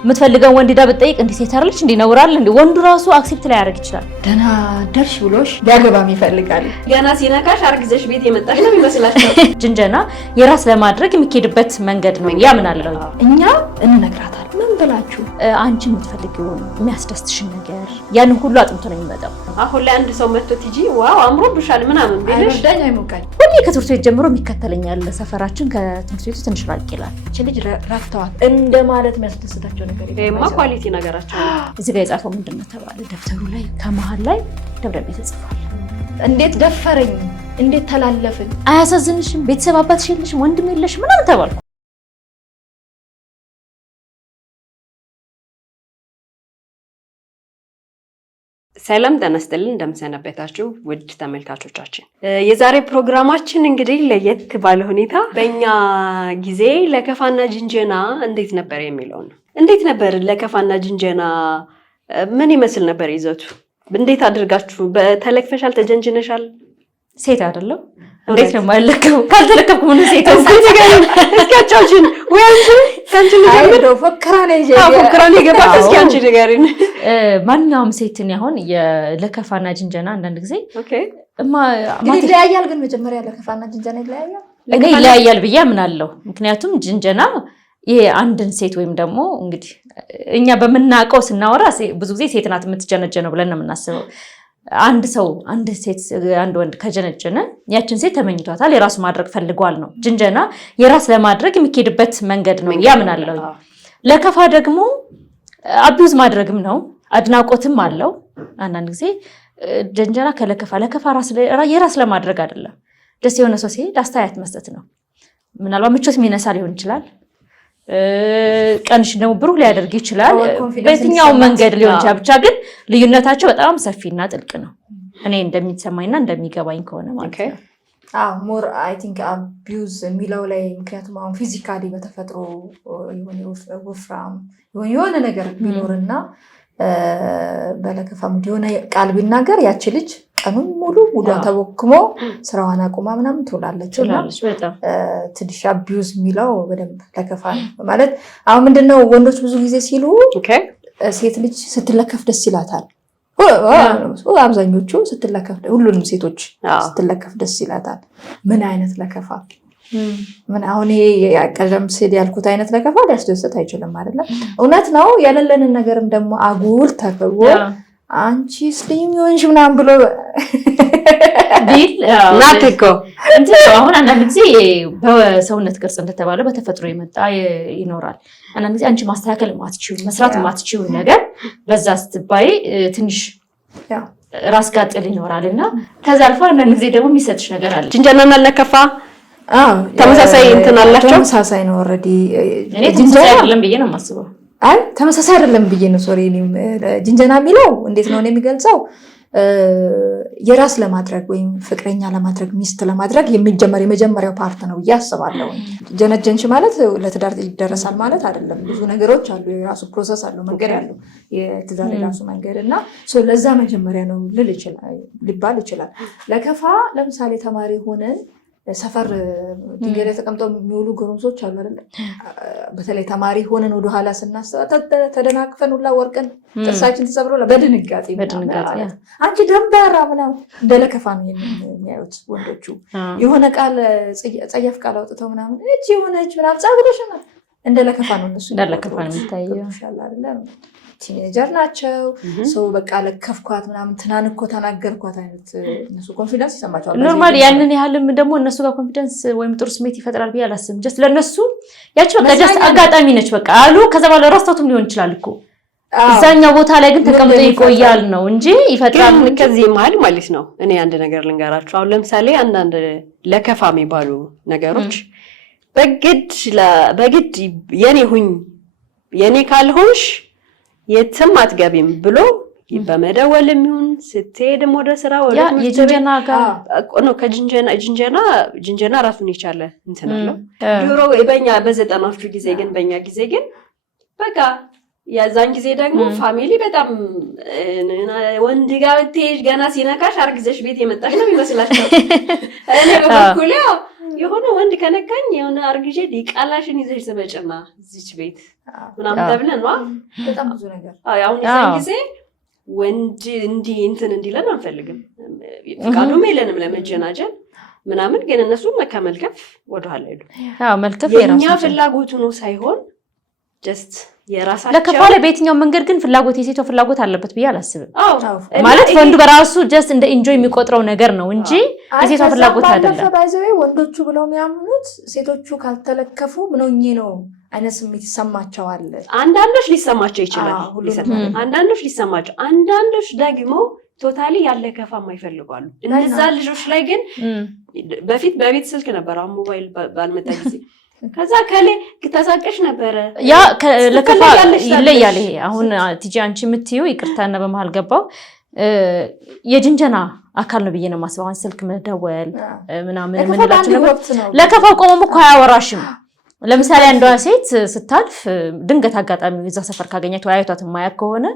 የምትፈልገው ወንድ ዳ በጠይቅ እንዴ ሴታርልሽ እንዴ ነውራል እንዴ ወንዱ ራሱ አክሴፕት ላይ ያደርግ ይችላል። ደና ደርሽ ብሎሽ ሊያገባም ይፈልጋል። ገና ሲነካሽ አርግዘሽ ቤት የመጣሽ ነው ይመስላችኋል። ጅንጀና የራስ ለማድረግ የሚኬድበት መንገድ ነው ያምናለው። እኛ እንነግራታለን። ምን ብላችሁ አንቺ የምትፈልጊው የሚያስደስትሽን ነገር ያን ሁሉ አጥምቶ ነው የሚመጣው። አሁን ላይ አንድ ሰው መጥቶ ትጂ ዋው አምሮብሻል ምናምን ቢልሽ አይወዳኝ አይሞቃኝ ሁሌ ከትምህርት ቤት ጀምሮ የሚከተለኛል። ሰፈራችን ከትምህርት ቤቱ ትንሽ ራቅ ይላል። እቺ ልጅ ረፍተዋል እንደማለት የሚያስደስታቸው ነገር ይሄማ ኳሊቲ ነገራቸው ነው። እዚህ ጋር የጻፈው ምንድነው ተባለ ደብተሩ ላይ ከመሃል ላይ ደብዳቤ ተጽፏል። እንዴት ደፈረኝ እንዴት ተላለፈኝ አያሳዝንሽም? ቤተሰብ አባትሽ የለሽም? ወንድም የለሽም? ምናምን ተባልኩ። ሰላም ተነስተልን እንደምሰነበታችሁ ውድ ተመልካቾቻችን። የዛሬ ፕሮግራማችን እንግዲህ ለየት ባለ ሁኔታ በእኛ ጊዜ ለከፋና ጅንጀና እንዴት ነበር የሚለው ነው። እንዴት ነበር ለከፋና ጅንጀና ምን ይመስል ነበር ይዘቱ? እንዴት አድርጋችሁ በተለክፈሻል ተጀንጅነሻል? ሴት አይደለም እንዴት ነው ማለከው? ካልተለከብኩ ምን ሴት ነው? እስኪያጫውችን ወይ አንቺ ካንቺ ነገር ፈክራኔ ገባሽ? እስኪያንቺ ንገሪን። ማንኛውም ሴትን ያሁን ለከፋና ጅንጀና አንዳንድ ጊዜ ኦኬ ይለያያል። ግን መጀመሪያ ለከፋና ጅንጀና ይለያያል። እኔ ይለያያል ብዬ አምናለሁ። ምክንያቱም ጅንጀና ይሄ አንድን ሴት ወይም ደግሞ እንግዲህ እኛ በመናቀው ስናወራ ብዙ ጊዜ ሴት ናት የምትጀነጀነው ብለን ነው የምናስበው። አንድ ሰው አንድ ወንድ ከጀነጀነ ያችን ሴት ተመኝቷታል፣ የራሱ ማድረግ ፈልጓል ነው። ጅንጀና የራስ ለማድረግ የሚኬድበት መንገድ ነው ያምናለሁ። ለከፋ ደግሞ አቢዩዝ ማድረግም ነው፣ አድናቆትም አለው። አንዳንድ ጊዜ ጅንጀና ለከፋ የራስ ለማድረግ አይደለም። ደስ የሆነ ሰው ሲሄድ አስተያየት መስጠት ነው። ምናልባት ምቾት የሚነሳ ሊሆን ይችላል፣ ቀንሽ ደግሞ ብሩህ ሊያደርግ ይችላል። በየትኛው መንገድ ሊሆን ይችላል። ብቻ ግን ልዩነታቸው በጣም ሰፊና ጥልቅ ነው እኔ እንደሚሰማኝና እንደሚገባኝ ከሆነ ማለት ነው። ሞር አይ ቲንክ አቢዩዝ የሚለው ላይ ምክንያቱም አሁን ፊዚካሊ በተፈጥሮ ወፍራም የሆነ ነገር ቢኖርና በለከፋ የሆነ ቃል ቢናገር ያቺ ልጅ ቀኑን ሙሉ ሙሉ ተወክሞ ስራዋን አቁማ ምናምን ትውላለች። ትንሽ አቢዩዝ የሚለው በደንብ ለከፋ ነው ማለት። አሁን ምንድነው ወንዶች ብዙ ጊዜ ሲሉ ሴት ልጅ ስትለከፍ ደስ ይላታል። አብዛኞቹ ስትለከፍ ሁሉንም ሴቶች ስትለከፍ ደስ ይላታል። ምን አይነት ለከፋ? ምን አሁን ይሄ ቀደም ሲል ያልኩት አይነት ለከፋ ሊያስደስት አይችልም አይደለ? እውነት ነው። ያለለንን ነገርም ደግሞ አጉል ተከቦ አንቺ ስሊም ይሆንሽ ምናምን ብሎ ቢል ናትኮ እንት አሁን አንዳንድ ጊዜ በሰውነት ቅርጽ እንደተባለው በተፈጥሮ የመጣ ይኖራል። አንዳንድ ጊዜ አንቺ ማስተካከል ማትችው መስራት ማትችው ነገር በዛ ስትባይ ትንሽ ራስ ጋጥል ይኖራልና ከዛ አልፎ አንዳንድ ጊዜ ደግሞ የሚሰጥሽ ነገር አለ። ጅንጀናና ለከፋ ተመሳሳይ እንትን አላቸው። ተመሳሳይ ነው። ኦሬዲ እኔ ተመሳሳይ አይደለም ብዬ ነው የማስበው። አይ ተመሳሳይ አይደለም ብዬ ነው ሶሪ። ጅንጀና የሚለው እንዴት ነው የሚገልጸው? የራስ ለማድረግ ወይም ፍቅረኛ ለማድረግ ሚስት ለማድረግ የሚጀመር የመጀመሪያው ፓርት ነው ብዬ አስባለሁ። ጀነጀንሽ ማለት ለትዳር ይደረሳል ማለት አይደለም። ብዙ ነገሮች አሉ፣ የራሱ ፕሮሰስ አለው፣ መንገድ አለው የትዳር የራሱ መንገድ እና ለዛ መጀመሪያ ነው ሊባል ይችላል። ለከፋ ለምሳሌ ተማሪ ሆነን ሰፈር ድንጋይ ላይ ተቀምጠው የሚውሉ ጎረምሶች አሉ አይደል? በተለይ ተማሪ ሆነን ወደኋላ ስናስብ ተደናቅፈን ሁላ ወርቀን ጥርሳችን ተሰብሮ በድንጋጤ አንቺ ደንባራ ምናምን እንደለከፋ ነው የሚያዩት ወንዶቹ። የሆነ ቃል ጸያፍ ቃል አውጥተው ምናምን እቺ የሆነች ምናምን ጻብለሽ ነው እንደለከፋ ነው እነሱ እንደለከፋ ነው የሚታየው አይደል? ቲኔጀር ናቸው። ሰው በቃ ለከፍኳት ምናምን ትናንኮ ተናገርኳት አይነት እነሱ ኮንፊደንስ ይሰማቸዋል። ኖርማል ያንን ያህልም ደግሞ እነሱ ጋር ኮንፊደንስ ወይም ጥሩ ስሜት ይፈጥራል ብዬ አላስብም። ጀስት ለነሱ ያቺ በቃ ጀስት አጋጣሚ ነች በቃ አሉ። ከዛ በኋላ ራስታውም ሊሆን ይችላል እኮ እዛኛው ቦታ ላይ ግን ተቀምጦ ይቆያል ነው እንጂ ይፈጥራል። ከዚህ መሀል ማለት ነው እኔ አንድ ነገር ልንገራችሁ። አሁን ለምሳሌ አንዳንድ ለከፋ የሚባሉ ነገሮች በግድ የኔ ሁኝ የኔ ካልሆንሽ የትም አትገቢም ብሎ በመደወልም ይሁን ስትሄድም ወደ ስራ ወደ የጅንጀና ጋር ነው። ጅንጀና ራሱን የቻለ እንትን አለው። ድሮ በእኛ በዘጠናዎቹ ጊዜ ግን በእኛ ጊዜ ግን በቃ ያዛን ጊዜ ደግሞ ፋሚሊ በጣም ወንድ ጋር ብትሄጂ ገና ሲነካሽ አርግዘሽ ቤት የመጣሽ ነው ይመስላችኋል። እኔ በኩል የሆነ ወንድ ከነካኝ የሆነ አርግጄ ዲቃላሽን ይዘሽ ዘበጭና እዚች ቤት ምናምን ተብለን ነው በጣም ብዙ ነገር አሁን የዛን ጊዜ ወንድ እንትን እንዲለን አንፈልግም። ፍቃዱም የለንም ለመጀናጀን ምናምን። ግን እነሱ መከመልከፍ ወደኋላ ይሉ መልከፍ የኛ ፍላጎቱ ነው ሳይሆን ጀስት የራሳቸው ለከፋለ በየትኛው መንገድ ግን ፍላጎት የሴቷ ፍላጎት አለበት ብዬ አላስብም። ማለት ወንዱ በራሱ ጀስት እንደ ኢንጆይ የሚቆጥረው ነገር ነው እንጂ የሴቷ ፍላጎት አይደለም። ባይዘው ወንዶቹ ብለው የሚያምኑት ሴቶቹ ካልተለከፉ ምንኛ ነው አይነት ስሜት ይሰማቸዋል። አንዳንዶች ሊሰማቸው ይችላል፣ አንዳንዶች ሊሰማቸው፣ አንዳንዶች ደግሞ ቶታሊ ያለ ከፋ የማይፈልጓሉ። እነዛ ልጆች ላይ ግን በፊት በቤት ስልክ ነበር፣ አሁን ሞባይል ባልመጣ ጊዜ ከዛ ከሌ ተሳቀሽ ነበረ። ያ ለከፋ ይለያል። ይሄ አሁን ቲጂ አንቺ የምትይው ይቅርታና በመሃል ገባው የጅንጀና አካል ነው ብዬ ነው የማስበው። አሁን ስልክ መደወል ምናምን ምንላችሁ ነገር ለከፋው ቆመም እኮ አያወራሽም። ለምሳሌ አንዷ ሴት ስታልፍ ድንገት አጋጣሚ እዛ ሰፈር ካገኘች አያቷት የማያውቅ ከሆነ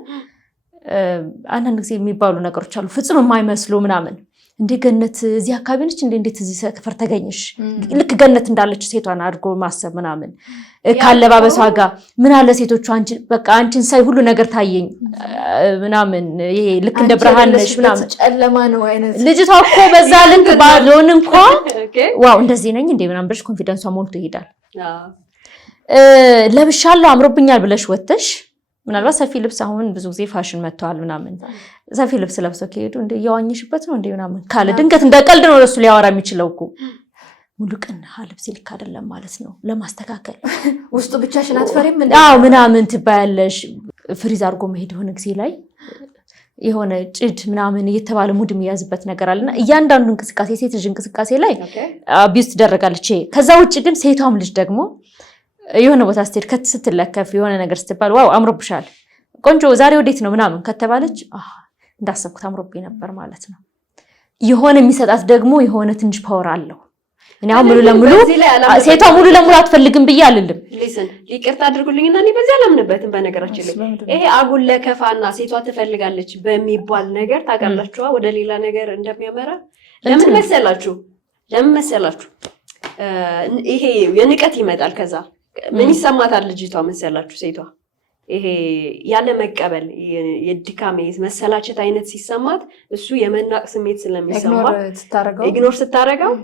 አንዳንድ ጊዜ የሚባሉ ነገሮች አሉ ፍጹም የማይመስሉ ምናምን እንደ ገነት እዚህ አካባቢ ነች እንዴት እዚህ ሰፈር ተገኘሽ? ልክ ገነት እንዳለች ሴቷን አድርጎ ማሰብ ምናምን ካለባበሷ ጋር ምን አለ ሴቶቹ አንቺ በቃ አንቺን ሳይ ሁሉ ነገር ታየኝ ምናምን ይሄ ልክ እንደ ብርሃን ነሽ ምናምን ጨለማ ነው አይነት ልጅቷ እኮ በዛ ልክ ባልሆን እንኳን ዋው እንደዚህ ነኝ እንዴ ምናምን ብለሽ ኮንፊደንሷ ሞልቶ ይሄዳል። ለብሻለሁ አምሮብኛል ብለሽ ወጥተሽ ምናልባት ሰፊ ልብስ አሁን ብዙ ጊዜ ፋሽን መጥቷል ምናምን ሰፊ ልብስ ለብሰው ከሄዱ እንደ ያዋኝሽበት ነው እንደ ምናምን ካለ ድንገት እንደቀልድ ነው እሱ ሊያወራ የሚችለው እኮ ሙሉ ቀን ልብስ ልክ አይደለም ማለት ነው ለማስተካከል ውስጡ ብቻሽን አትፈሪም እንዴ ምናምን ትባያለሽ። ፍሪዝ አድርጎ መሄድ ሆነ ጊዜ ላይ የሆነ ጭድ ምናምን እየተባለ ሙድ የሚያዝበት ነገር አለና እያንዳንዱ እንቅስቃሴ ሴት ልጅ እንቅስቃሴ ላይ አቢዩስ ትደረጋለች። ከዛ ውጭ ግን ሴቷም ልጅ ደግሞ የሆነ ቦታ ስትሄድ ስትለከፍ የሆነ ነገር ስትባል ዋው አምሮብሻል ቆንጆ ዛሬ ወዴት ነው ምናምን ከተባለች እንዳሰብኩት አምሮብኝ ነበር ማለት ነው። የሆነ የሚሰጣት ደግሞ የሆነ ትንሽ ፓወር አለው። እኔ አሁን ሙሉ ለሙሉ ሴቷ ሙሉ ለሙሉ አትፈልግም ብዬ አልልም። ሊስን ይቅርታ አድርጉልኝና እኔ በዚህ አላምንበትም። በነገራችን ላይ ይሄ አጉል ለከፋና ሴቷ ትፈልጋለች በሚባል ነገር ታውቃላችሁ ወደ ሌላ ነገር እንደሚያመራ ለምን መሰላችሁ? ይሄ የንቀት ይመጣል። ከዛ ምን ይሰማታል ልጅቷ መሰላችሁ? ሴቷ ይሄ ያለ መቀበል የድካም መሰላቸት አይነት ሲሰማት እሱ የመናቅ ስሜት ስለሚሰማት ኢግኖር ስታረጋው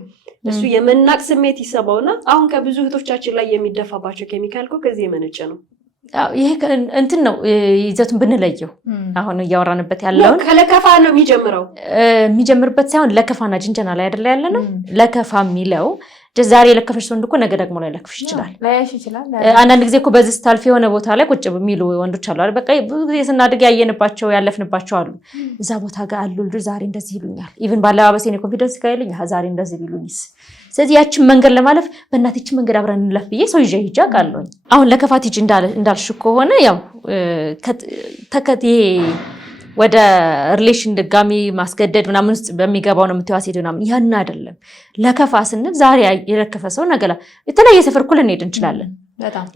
እሱ የመናቅ ስሜት ይሰማውና አሁን ከብዙ እህቶቻችን ላይ የሚደፋባቸው ኬሚካል እኮ ከዚህ የመነጨ ነው። ይሄ እንትን ነው ይዘቱን ብንለየው አሁን እያወራንበት ያለውን ከለከፋ ነው የሚጀምርበት ሳይሆን ለከፋና ጅንጀና ላይ አይደለ ያለ ነው። ለከፋ የሚለው ዛሬ የለከፈሽ ወንድ እኮ ነገ ደግሞ ላይ ለከፍሽ ይችላል። አንዳንድ ጊዜ እኮ በዚህ ስታልፍ የሆነ ቦታ ላይ ቁጭ የሚሉ ወንዶች አሉ አይደል? በቃ ብዙ ጊዜ ስናድግ ያየንባቸው ያለፍንባቸው አሉ። እዛ ቦታ ጋር አሉ ልጅ ዛሬ እንደዚህ ይሉኛል። ኢቭን ባለባበሴ ነው ኮንፊደንስ ካይልኝ ዛሬ እንደዚህ ቢሉኝስ። ስለዚህ ያችን መንገድ ለማለፍ በእናትችን መንገድ አብረን እንለፍ ብዬ ሰው ይዤ ሂጅ አውቃለሁኝ። አሁን ለከፋት ሂጅ እንዳልሽ ከሆነ ያው ተከት ወደ ሪሌሽን ድጋሚ ማስገደድ ምናምን ውስጥ በሚገባው ነው የምትዋስ ሄድ ምናምን ያን አይደለም። ለከፋ ስንል ዛሬ የለከፈ ሰው ነገላ የተለያየ ሰፈር እኮ ልንሄድ እንችላለን።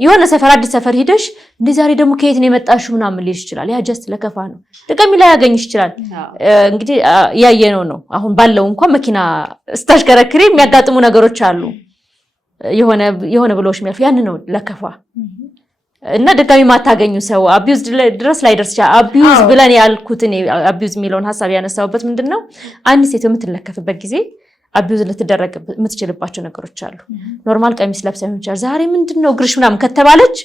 የሆነ ሰፈር አዲስ ሰፈር ሂደሽ እንደ ዛሬ ደግሞ ከየት ነው የመጣሽው ምናምን ሊልሽ ይችላል። ያ ጀስት ለከፋ ነው። ድጋሚ ላይ ያገኝሽ ይችላል። እንግዲህ ያየነው ነው። አሁን ባለው እንኳን መኪና ስታሽከረክሪ የሚያጋጥሙ ነገሮች አሉ። የሆነ ብሎሽ የሚያልፍ ያን ነው ለከፋ እና ድጋሚ ማታገኙ ሰው አቢዩዝ ድረስ ላይ ደርስ ይችላል። አቢዩዝ ብለን ያልኩት እኔ አቢዩዝ የሚለውን ሐሳብ ያነሳውበት ምንድነው አንድ ሴት የምትለከፍበት ጊዜ አቢዩዝ ልትደረግ የምትችልባቸው ነገሮች አሉ። ኖርማል ቀሚስ ለብሳ ይችላል ዛሬ ምንድነው ግርሽ ምናምን ከተባለች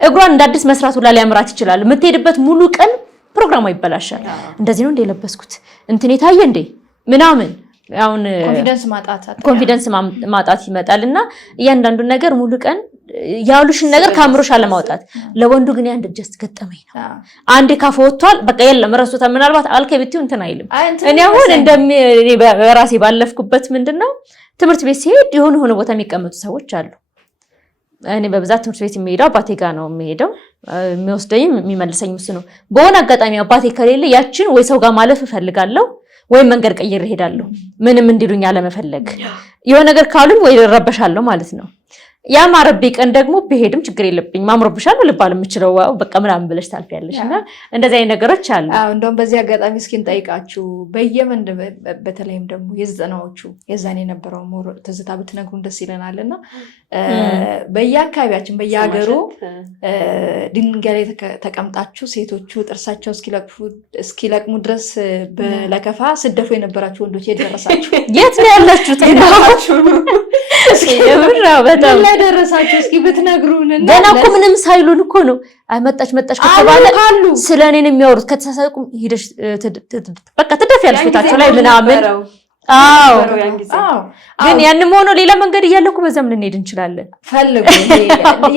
እግሯን እንደ አዲስ መስራቱ ላይ ሊያምራት ይችላል። የምትሄድበት ሙሉ ቀን ፕሮግራሙ ይበላሻል። እንደዚህ ነው እንደ ለበስኩት እንትን የታየ እንደ ምናምን አሁን ኮንፊደንስ ማጣት ይመጣልና እያንዳንዱ ነገር ሙሉ ቀን ያሉሽን ነገር ካምሮሽ አለማውጣት። ለወንዱ ግን ያን ጀስት ገጠመኝ ነው። አንዴ ካፍ ወጥቷል በቃ የለም ረሱታ ምናልባት አልከብቲው እንትን አይልም። እኔ አሁን እኔ በራሴ ባለፍኩበት ምንድነው ትምህርት ቤት ሲሄድ የሆነ ቦታ የሚቀመጡ ሰዎች አሉ። እኔ በብዛት ትምህርት ቤት የሚሄደው አባቴ ጋር ነው የሚሄደው። የሚወስደኝ የሚመልሰኝ እሱ ነው። በሆነ አጋጣሚ አባቴ ከሌለ ያችን ወይ ሰው ጋር ማለፍ እፈልጋለሁ ወይ መንገድ ቀይሬ እሄዳለሁ። ምንም እንዲሉኝ አለመፈለግ የሆነ ነገር ካሉኝ ወይ ረበሻለሁ ማለት ነው። ያማረብኝ ቀን ደግሞ ብሄድም ችግር የለብኝም አምሮብሻል ልባል የምችለው በቃ ምናምን ብለሽ ታልፊያለሽ እና እንደዚህ አይነት ነገሮች አሉ። እንደውም በዚህ አጋጣሚ እስኪ እንጠይቃችሁ በየመን በተለይም ደግሞ የዘጠናዎቹ የዛኔ የነበረው ትዝታ ብትነግሩን ደስ ይለናል እና በየአካባቢያችን በየሀገሩ ድንጋይ ላይ ተቀምጣችሁ ሴቶቹ ጥርሳቸው እስኪለቅሙ ድረስ ለከፋ ስደፉ የነበራችሁ ወንዶች የደረሳችሁ የት ነው ያላችሁት? በጣም ላይ ደረሳችሁ እስኪ ብትነግሩን። ገና እኮ ምንም ሳይሉን እኮ ነው መጣች ከተባለ ስለ እኔን የሚያወሩት ከተሳሳቁ ሄደሽ በቃ ትደፊያለሽ ፊታቸው ላይ ምናምን። አዎ ግን ያንም ሆኖ ሌላ መንገድ እያለ እኮ በዛም ልንሄድ እንችላለን። ፈልጉ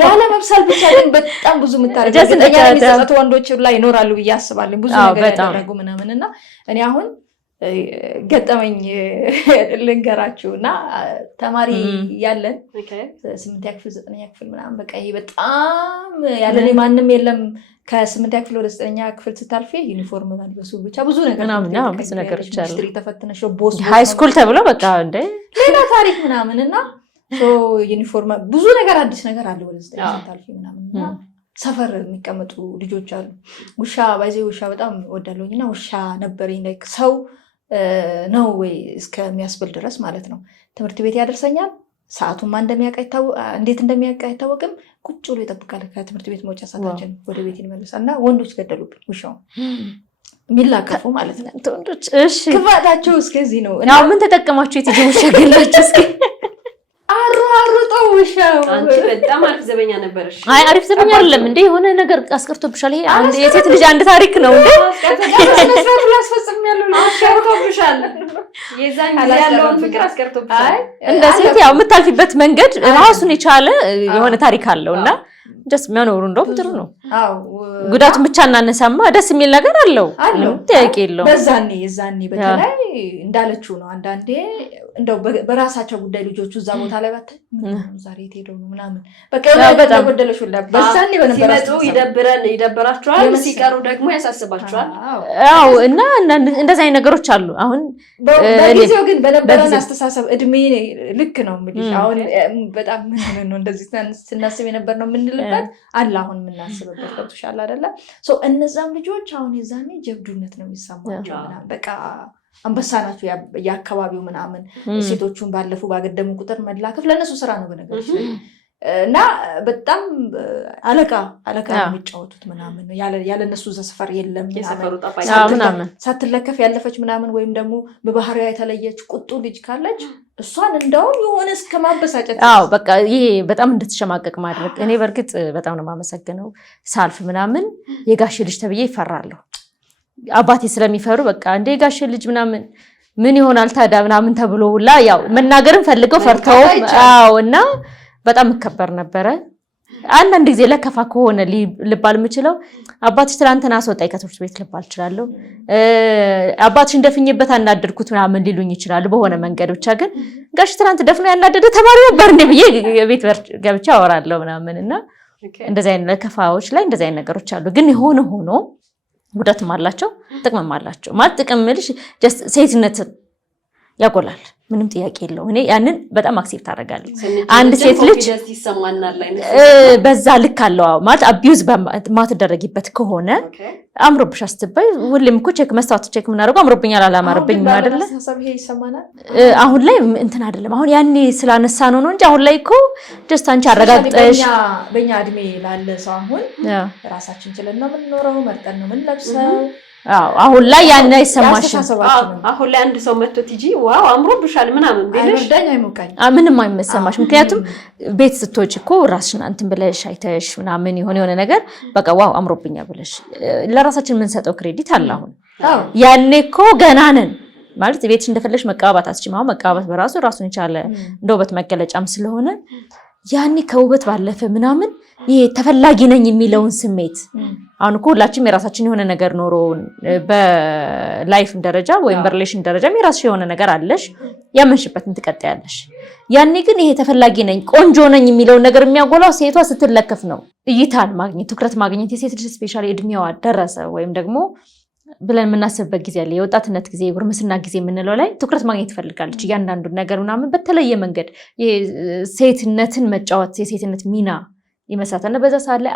ያለ መብሰል ብቻ ግን በጣም ብዙ የምታረጋግጥ ወንዶች ላይ ይኖራሉ ብዬ አስባለሁ። ብዙ ነገር ያደረጉ ምናምን እና እኔ አሁን ገጠመኝ ልንገራችሁ እና ተማሪ ያለን 8ኛ ክፍል 9ኛ ክፍል ምናምን በቃ በጣም ያለን ማንም የለም። ከ8ኛ ክፍል ወደ 9ኛ ክፍል ስታልፊ ዩኒፎርም መልበሱ ብቻ ብዙ ነገሮች አሉ። ስትሪ ተፈትነሽ ቦስ ሃይ ስኩል ተብሎ በቃ እንደ ሌላ ታሪክ ምናምን እና ዩኒፎርም ብዙ ነገር አዲስ ነገር አለ። ወደ 9ኛ ስታልፊ ምናምን እና ሰፈር የሚቀመጡ ልጆች አሉ። ውሻ ውሻ በጣም ወዳለሁኝ እና ውሻ ነበረኝ ላይክ ሰው ነው ወይ እስከሚያስብል ድረስ ማለት ነው። ትምህርት ቤት ያደርሰኛል። ሰዓቱማ እንዴት እንደሚያውቅ አይታወቅም። ቁጭ ብሎ ይጠብቃል። ከትምህርት ቤት መውጫ ሰዓታችን ወደ ቤት ይመለሳል እና ወንዶች ገደሉብኝ ውሻውን የሚላከፉ ማለት ነው። ወንዶች እሺ ክፋታቸው እስከዚህ ነው። ምን ተጠቀማችሁ? የትጅ ውሻ ገላችሁ እስኪ አሩጠው ውሻው አንቺ በጣም አሪፍ ዘበኛ ነበርሽ። አይ አሪፍ ዘበኛ አይደለም እንዴ የሆነ ነገር አስቀርቶብሻል። ይሄ አንድ የሴት ልጅ አንድ ታሪክ ነው እንዴ ላስፈጽም ያለው አስቀርቶብሻል። የዛን ጊዜ ያለውን ፍቅር አስቀርቶብሻል። እንደ ሴት ያው የምታልፊበት መንገድ ራሱን የቻለ የሆነ ታሪክ አለውና ደስ የሚያኖሩ እንደውም ጥሩ ነው። ጉዳቱን ብቻ እናነሳማ ደስ የሚል ነገር አለው። ምንም ጥያቄ የለውም። የዛኔ በተለይ እንዳለችው ነው። አንዳንዴ እንደው በራሳቸው ጉዳይ ልጆቹ እዛ ቦታ ላይ ባታይ ዛሬ የት ሄደው ነው ምናምን በቃ በጣም ጎደለሽ ሁላ በዛኔ ሲመጡ ይደብራቸዋል፣ ሲቀሩ ደግሞ ያሳስባቸዋል። አዎ እና እንደዚህ አይነት ነገሮች አሉ። አሁን በጊዜው ግን በነበረን አስተሳሰብ እድሜ ልክ ነው የምልሽ። አሁን በጣም ምን ነው እንደዚህ ስናስብ የነበር ነው የምንልበት አለ አሁን የምናስብበት ወጥሻል አይደለ? እነዛም ልጆች አሁን የዛኔ ጀብዱነት ነው የሚሰማቸው ምናምን በቃ አንበሳ ናቸው የአካባቢው ምናምን። ሴቶቹን ባለፉ ባገደሙ ቁጥር መላከፍ ለእነሱ ስራ ነው በነገሮች እና በጣም አለቃ የሚጫወቱት ምናምን ያለ እነሱ ሰፈር የለም ምናምን ሳትለከፍ ያለፈች ምናምን ወይም ደግሞ በባህሪዋ የተለየች ቁጡ ልጅ ካለች እሷን እንደውም የሆነ እስከ ማበሳጨት በቃ ይሄ በጣም እንድትሸማቀቅ ማድረግ። እኔ በእርግጥ በጣም ነው የማመሰግነው። ሳልፍ ምናምን የጋሼ ልጅ ተብዬ ይፈራለሁ። አባቴ ስለሚፈሩ በቃ እንደ የጋሼ ልጅ ምናምን ምን ይሆናል ታዲያ ምናምን ተብሎ ሁላ ያው መናገርን ፈልገው ፈርተው እና በጣም እከበር ነበረ። አንዳንድ ጊዜ ለከፋ ከሆነ ልባል የምችለው አባትሽ ትናንትና አስወጣኝ ከትምህርት ቤት ልባል እችላለሁ። አባትሽ እንደፍኝበት አናደድኩት ምናምን ሊሉኝ ይችላሉ በሆነ መንገድ። ብቻ ግን ጋሽ ትናንት ደፍኖ ያናደደ ተማሪ ነበር እንደ ብዬ ቤት ገብቼ አወራለሁ ምናምን እና እንደዚህ አይነት ለከፋዎች ላይ እንደዚህ አይነት ነገሮች አሉ። ግን የሆነ ሆኖ ጉዳትም አላቸው ጥቅምም አላቸው። ማለት ጥቅም ምልሽ ሴትነት ያጎላል፣ ምንም ጥያቄ የለው። እኔ ያንን በጣም አክሴፕት አደርጋለሁ። አንድ ሴት ልጅ በዛ ልክ አለው ማለት አቢዩዝ ማትደረጊበት ከሆነ አምሮብሽ ስትባይ ሁሌም እኮ መስታወት ቼክ የምናደርገው አምሮብኛል አላማረብኝም አይደለ? አሁን ላይ እንትን አይደለም። አሁን ያኔ ስላነሳ ነው እንጂ አሁን ላይ እኮ ጀስት አንቺ አረጋግጠሽ በእኛ እድሜ ላለ ሰው አሁን ራሳችን ችለን ነው የምንኖረው፣ መርጠን ነው የምንለብሰው። አሁን ላይ ያን አይሰማሽም። አሁን ላይ አንድ ሰው መጥቶ ትጂ ዋው አምሮብሻል ምናምን ቢልሽ ምንም አይመሰማሽ። ምክንያቱም ቤት ስትወጪ እኮ ራስሽን እንትን ብለሽ አይተሽ ምናምን የሆነ ነገር በቃ ዋው አምሮብኛ ብለሽ ለራሳችን የምንሰጠው ክሬዲት አለ። አሁን ያኔ እኮ ገና ነን ማለት ቤትሽ እንደፈለሽ መቀባባት አትችይም። አሁን መቀባባት በራሱ ራሱን የቻለ እንደ ውበት መገለጫም ስለሆነ ያኔ ከውበት ባለፈ ምናምን ይሄ ተፈላጊ ነኝ የሚለውን ስሜት አሁን እኮ ሁላችንም የራሳችን የሆነ ነገር ኖሮ በላይፍ ደረጃ ወይም በሪሌሽን ደረጃ የራስሽ የሆነ ነገር አለሽ፣ ያመንሽበትን ትቀጥያለሽ። ያኔ ግን ይሄ ተፈላጊ ነኝ ቆንጆ ነኝ የሚለውን ነገር የሚያጎላው ሴቷ ስትለከፍ ነው። እይታን ማግኘት፣ ትኩረት ማግኘት የሴት ልጅ ስፔሻሊ እድሜዋ ደረሰ ወይም ደግሞ ብለን የምናስብበት ጊዜ አለ። የወጣትነት ጊዜ፣ የጉርምስና ጊዜ የምንለው ላይ ትኩረት ማግኘት ትፈልጋለች እያንዳንዱን ነገር ምናምን በተለየ መንገድ ሴትነትን መጫወት የሴትነት ሚና ይመስላታል። እና በዛ ሰዓት ላይ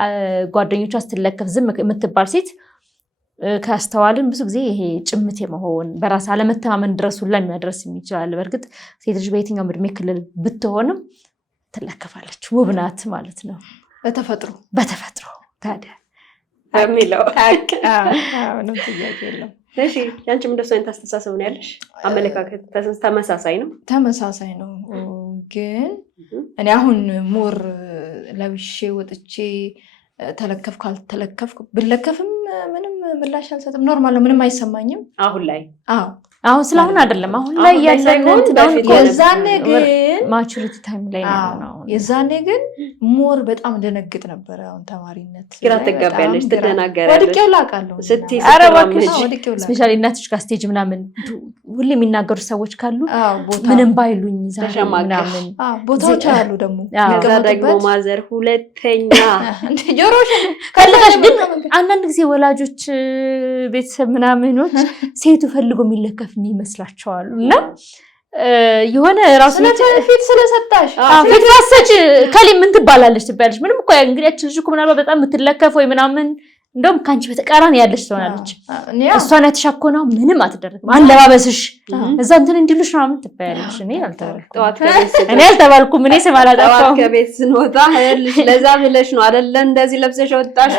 ጓደኞቿ ስትለከፍ ዝም የምትባል ሴት ካስተዋልን ብዙ ጊዜ ይሄ ጭምት የመሆን በራስ አለመተማመን ድረስ ሁላ የሚያደርስ ይችላል። በእርግጥ ሴት ልጅ በየትኛውም እድሜ ክልል ብትሆንም ትለከፋለች። ውብ ናት ማለት ነው በተፈጥሮ ታዲያ የሚለው ምንም ጥያቄ የለም። እሺ ያንቺም እንደሱ አይነት አስተሳሰብ ነው ያለሽ? አመለካከት ተመሳሳይ ነው? ተመሳሳይ ነው። ግን እኔ አሁን ሞር ለብሼ ወጥቼ ተለከፍኩ አልተለከፍኩ ብለከፍም ምንም ምላሽ አልሰጥም። ኖርማል ነው፣ ምንም አይሰማኝም አሁን ላይ። አሁን ስለአሁን አይደለም አሁን ላይ ያለነው የዛኔ ግን ማቹሪቲ ታይም ላይ ነው። የዛኔ ግን ሞር በጣም ደነግጥ ነበር። አሁን ተማሪነት ግራ ተጋቢያለሽ፣ ትደናገሪያለሽ። ወድቄው ላውቃለሁ ስፔሻሊ እናቶች ጋር ስቴጅ ምናምን ሁሌ የሚናገሩ ሰዎች ካሉ ምንም ባይሉኝ ምናምን ቦታዎች አሉ። ደግሞ ከዛ ደግሞ ማዘር ሁለተኛ ጆሮሽ ከለጋሽ። ግን አንዳንድ ጊዜ ወላጆች ቤተሰብ ምናምኖች ሴቱ ፈልጎ የሚለከፍ ይመስላቸዋል እና የሆነ ራሱ ፊት ስለሰጣሽ ፊት ማሰጭ ከሊ ምን ትባላለች ትባላለች። ምንም እኮ እንግዲህ ያቺ ልጅ እኮ ምናልባት በጣም የምትለከፍ ወይ ምናምን እንደውም ካንቺ በተቃራኒ ያለች ትሆናለች። እሷን ያተሻኮናው ምንም አትደረግም። አለባበስሽ እዛ እንትን እንዲሉሽ ምናምን ትባያለሽ። እኔ አልተባልኩም። እኔ ስም አላጠፋሁም። ከቤት ስንወጣ ልጅ ለዛ ብለሽ ነው አይደለ እንደዚህ ለብሰሽ ወጣሽ።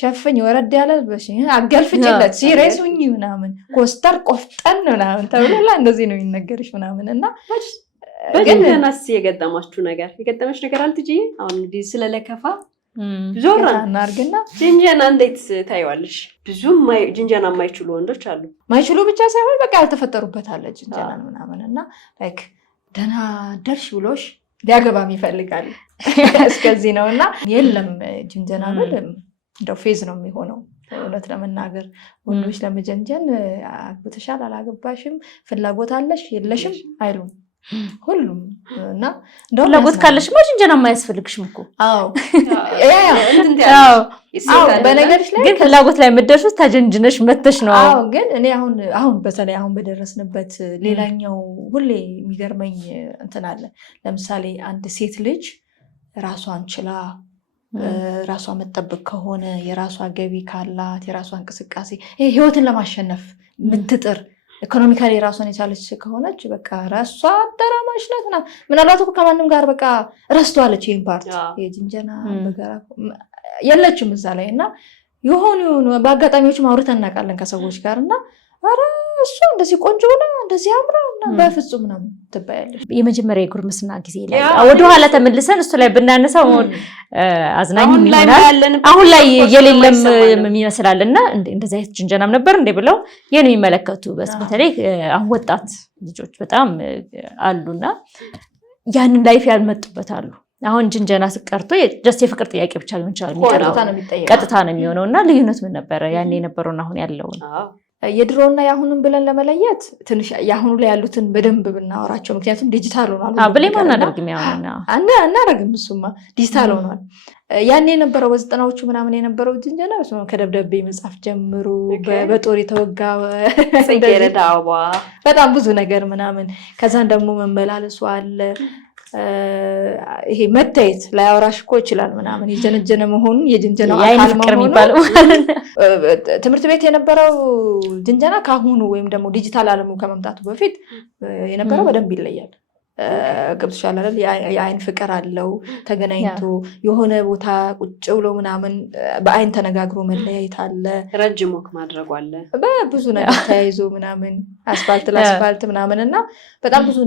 ሸፍኝ ወረድ ያለ በሽ አገልፍጭለት ሲሬሱኝ ምናምን ኮስተር ቆፍጠን ምናምን ተብሎላ እንደዚህ ነው የሚነገርሽ ምናምን። እና ግን እናስ የገጠማችሁ ነገር የገጠመሽ ነገር አልትጂ? አሁን እንግዲህ ስለለከፋ ዞር እናርግና ጅንጀና እንዴት ታይዋለሽ? ብዙ ጅንጀና የማይችሉ ወንዶች አሉ። ማይችሉ ብቻ ሳይሆን በቃ ያልተፈጠሩበት አለ ጅንጀና ምናምን። እና ላይክ ደህና ደርሽ ብሎሽ ሊያገባም ይፈልጋል። እስከዚህ ነው። እና የለም ጅንጀና ብል እንደው ፌዝ ነው የሚሆነው። እውነት ለመናገር ወንዶች ለመጀንጀን አግብተሻል አላገባሽም፣ ፍላጎት አለሽ የለሽም አይሉም ሁሉም። እና ፍላጎት ካለሽ ጅንጀና የማያስፈልግሽም እኮ። በነገርሽ ላይ ግን ፍላጎት ላይ የምትደርሱት ታጀንጅነሽ መተሽ ነው። ግን እኔ አሁን በተለይ አሁን በደረስንበት ሌላኛው ሁሌ የሚገርመኝ እንትን አለ። ለምሳሌ አንድ ሴት ልጅ ራሷን ችላ ራሷ መጠበቅ ከሆነ የራሷ ገቢ ካላት የራሷ እንቅስቃሴ ህይወትን ለማሸነፍ ምትጥር ኢኮኖሚካሊ ራሷን የቻለች ከሆነች በቃ ራሷ አደራማሽ ናት። ምናልባት እኮ ከማንም ጋር በቃ ረስቷለች ይህን ፓርት የጅንጀና በጋራ የለችም እዛ ላይ። እና የሆኑ በአጋጣሚዎች አውርተን እናውቃለን ከሰዎች ጋር እና ኧረ እሱ እንደዚህ ቆንጆ ሆና እንደዚህ አምራ በፍጹም ነው ትባያለሽ። የመጀመሪያ የጉርምስና ጊዜ ላይ ወደኋላ ተመልሰን እሱ ላይ ብናነሳው አዝናኝ ይሆናል። አሁን ላይ የሌለም ይመስላል። እና እንደዚህ አይነት ጅንጀናም ነበር እንደ ብለው ይሄን የሚመለከቱ በተለይ አሁን ወጣት ልጆች በጣም አሉና ያንን ላይፍ ያልመጡበት አሉ። አሁን ጅንጀና ስቀርቶ ጀስት የፍቅር ጥያቄ ብቻ ሊሆን ይችላል፣ ቀጥታ ነው የሚሆነው። እና ልዩነት ምን ነበረ ያኔ የነበረውና አሁን ያለውን? የድሮና የአሁኑን ብለን ለመለየት ትንሽ የአሁኑ ላይ ያሉትን በደንብ ብናወራቸው፣ ምክንያቱም ዲጂታል ሆኗል። ብሌም አናደርግም አናደርግም፣ እሱማ ዲጂታል ሆኗል። ያኔ የነበረው በዘጠናዎቹ ምናምን የነበረው ጅንጀና ከደብዳቤ መጻፍ ጀምሮ በጦር የተወጋ በጣም ብዙ ነገር ምናምን፣ ከዛን ደግሞ መመላለሱ አለ። ይሄ መታየት ላያወራሽ እኮ ይችላል ምናምን የጀነጀነ መሆኑን የጅንጀናው አካል መሆኑን ትምህርት ቤት የነበረው ጅንጀና ካሁኑ ወይም ደግሞ ዲጂታል ዓለሙ ከመምጣቱ በፊት የነበረው በደንብ ይለያል። ገብቶሻል አይደል? የአይን ፍቅር አለው። ተገናኝቶ የሆነ ቦታ ቁጭ ብሎ ምናምን በአይን ተነጋግሮ መለያየት አለ። ረጅም ወክ ማድረጉ አለ። በብዙ ነገር ተያይዞ ምናምን አስፋልት ለአስፋልት ምናምን እና በጣም ብዙ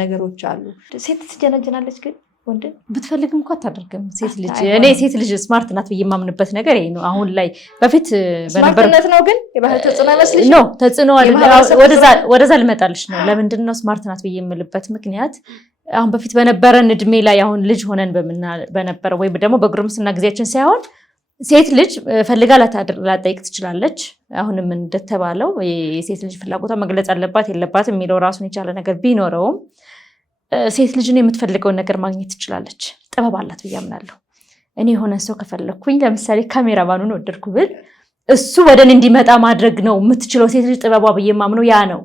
ነገሮች አሉ። ሴት ትጀነጅናለች ግን ወንድ ብትፈልግም እኮ አታደርግም። ሴት ልጅ እኔ ሴት ልጅ ስማርት ናት ብዬ የማምንበት ነገር ይሄ ነው። አሁን ላይ በፊት ስማርትነት ነው ግን የባህል ተጽዕኖ አይመስልሽ? ነው ተጽዕኖ ወደዛ ልመጣልሽ ነው። ለምንድን ነው ስማርት ናት ብዬ የምልበት ምክንያት አሁን በፊት በነበረን እድሜ ላይ አሁን ልጅ ሆነን በነበረ ወይም ደግሞ በጉርምስና ጊዜያችን ሳይሆን ሴት ልጅ ፈልጋ ላጠይቅ ትችላለች። አሁንም እንደተባለው የሴት ልጅ ፍላጎቷ መግለጽ አለባት የለባትም የሚለው ራሱን የቻለ ነገር ቢኖረውም ሴት ልጅን የምትፈልገውን ነገር ማግኘት ትችላለች። ጥበብ አላት ብዬ አምናለሁ። እኔ የሆነ ሰው ከፈለኩኝ ለምሳሌ ካሜራማኑን ወደድኩ ብል እሱ ወደ እኔ እንዲመጣ ማድረግ ነው የምትችለው ሴት ልጅ ጥበቧ ብዬ የማምነው ያ ነው።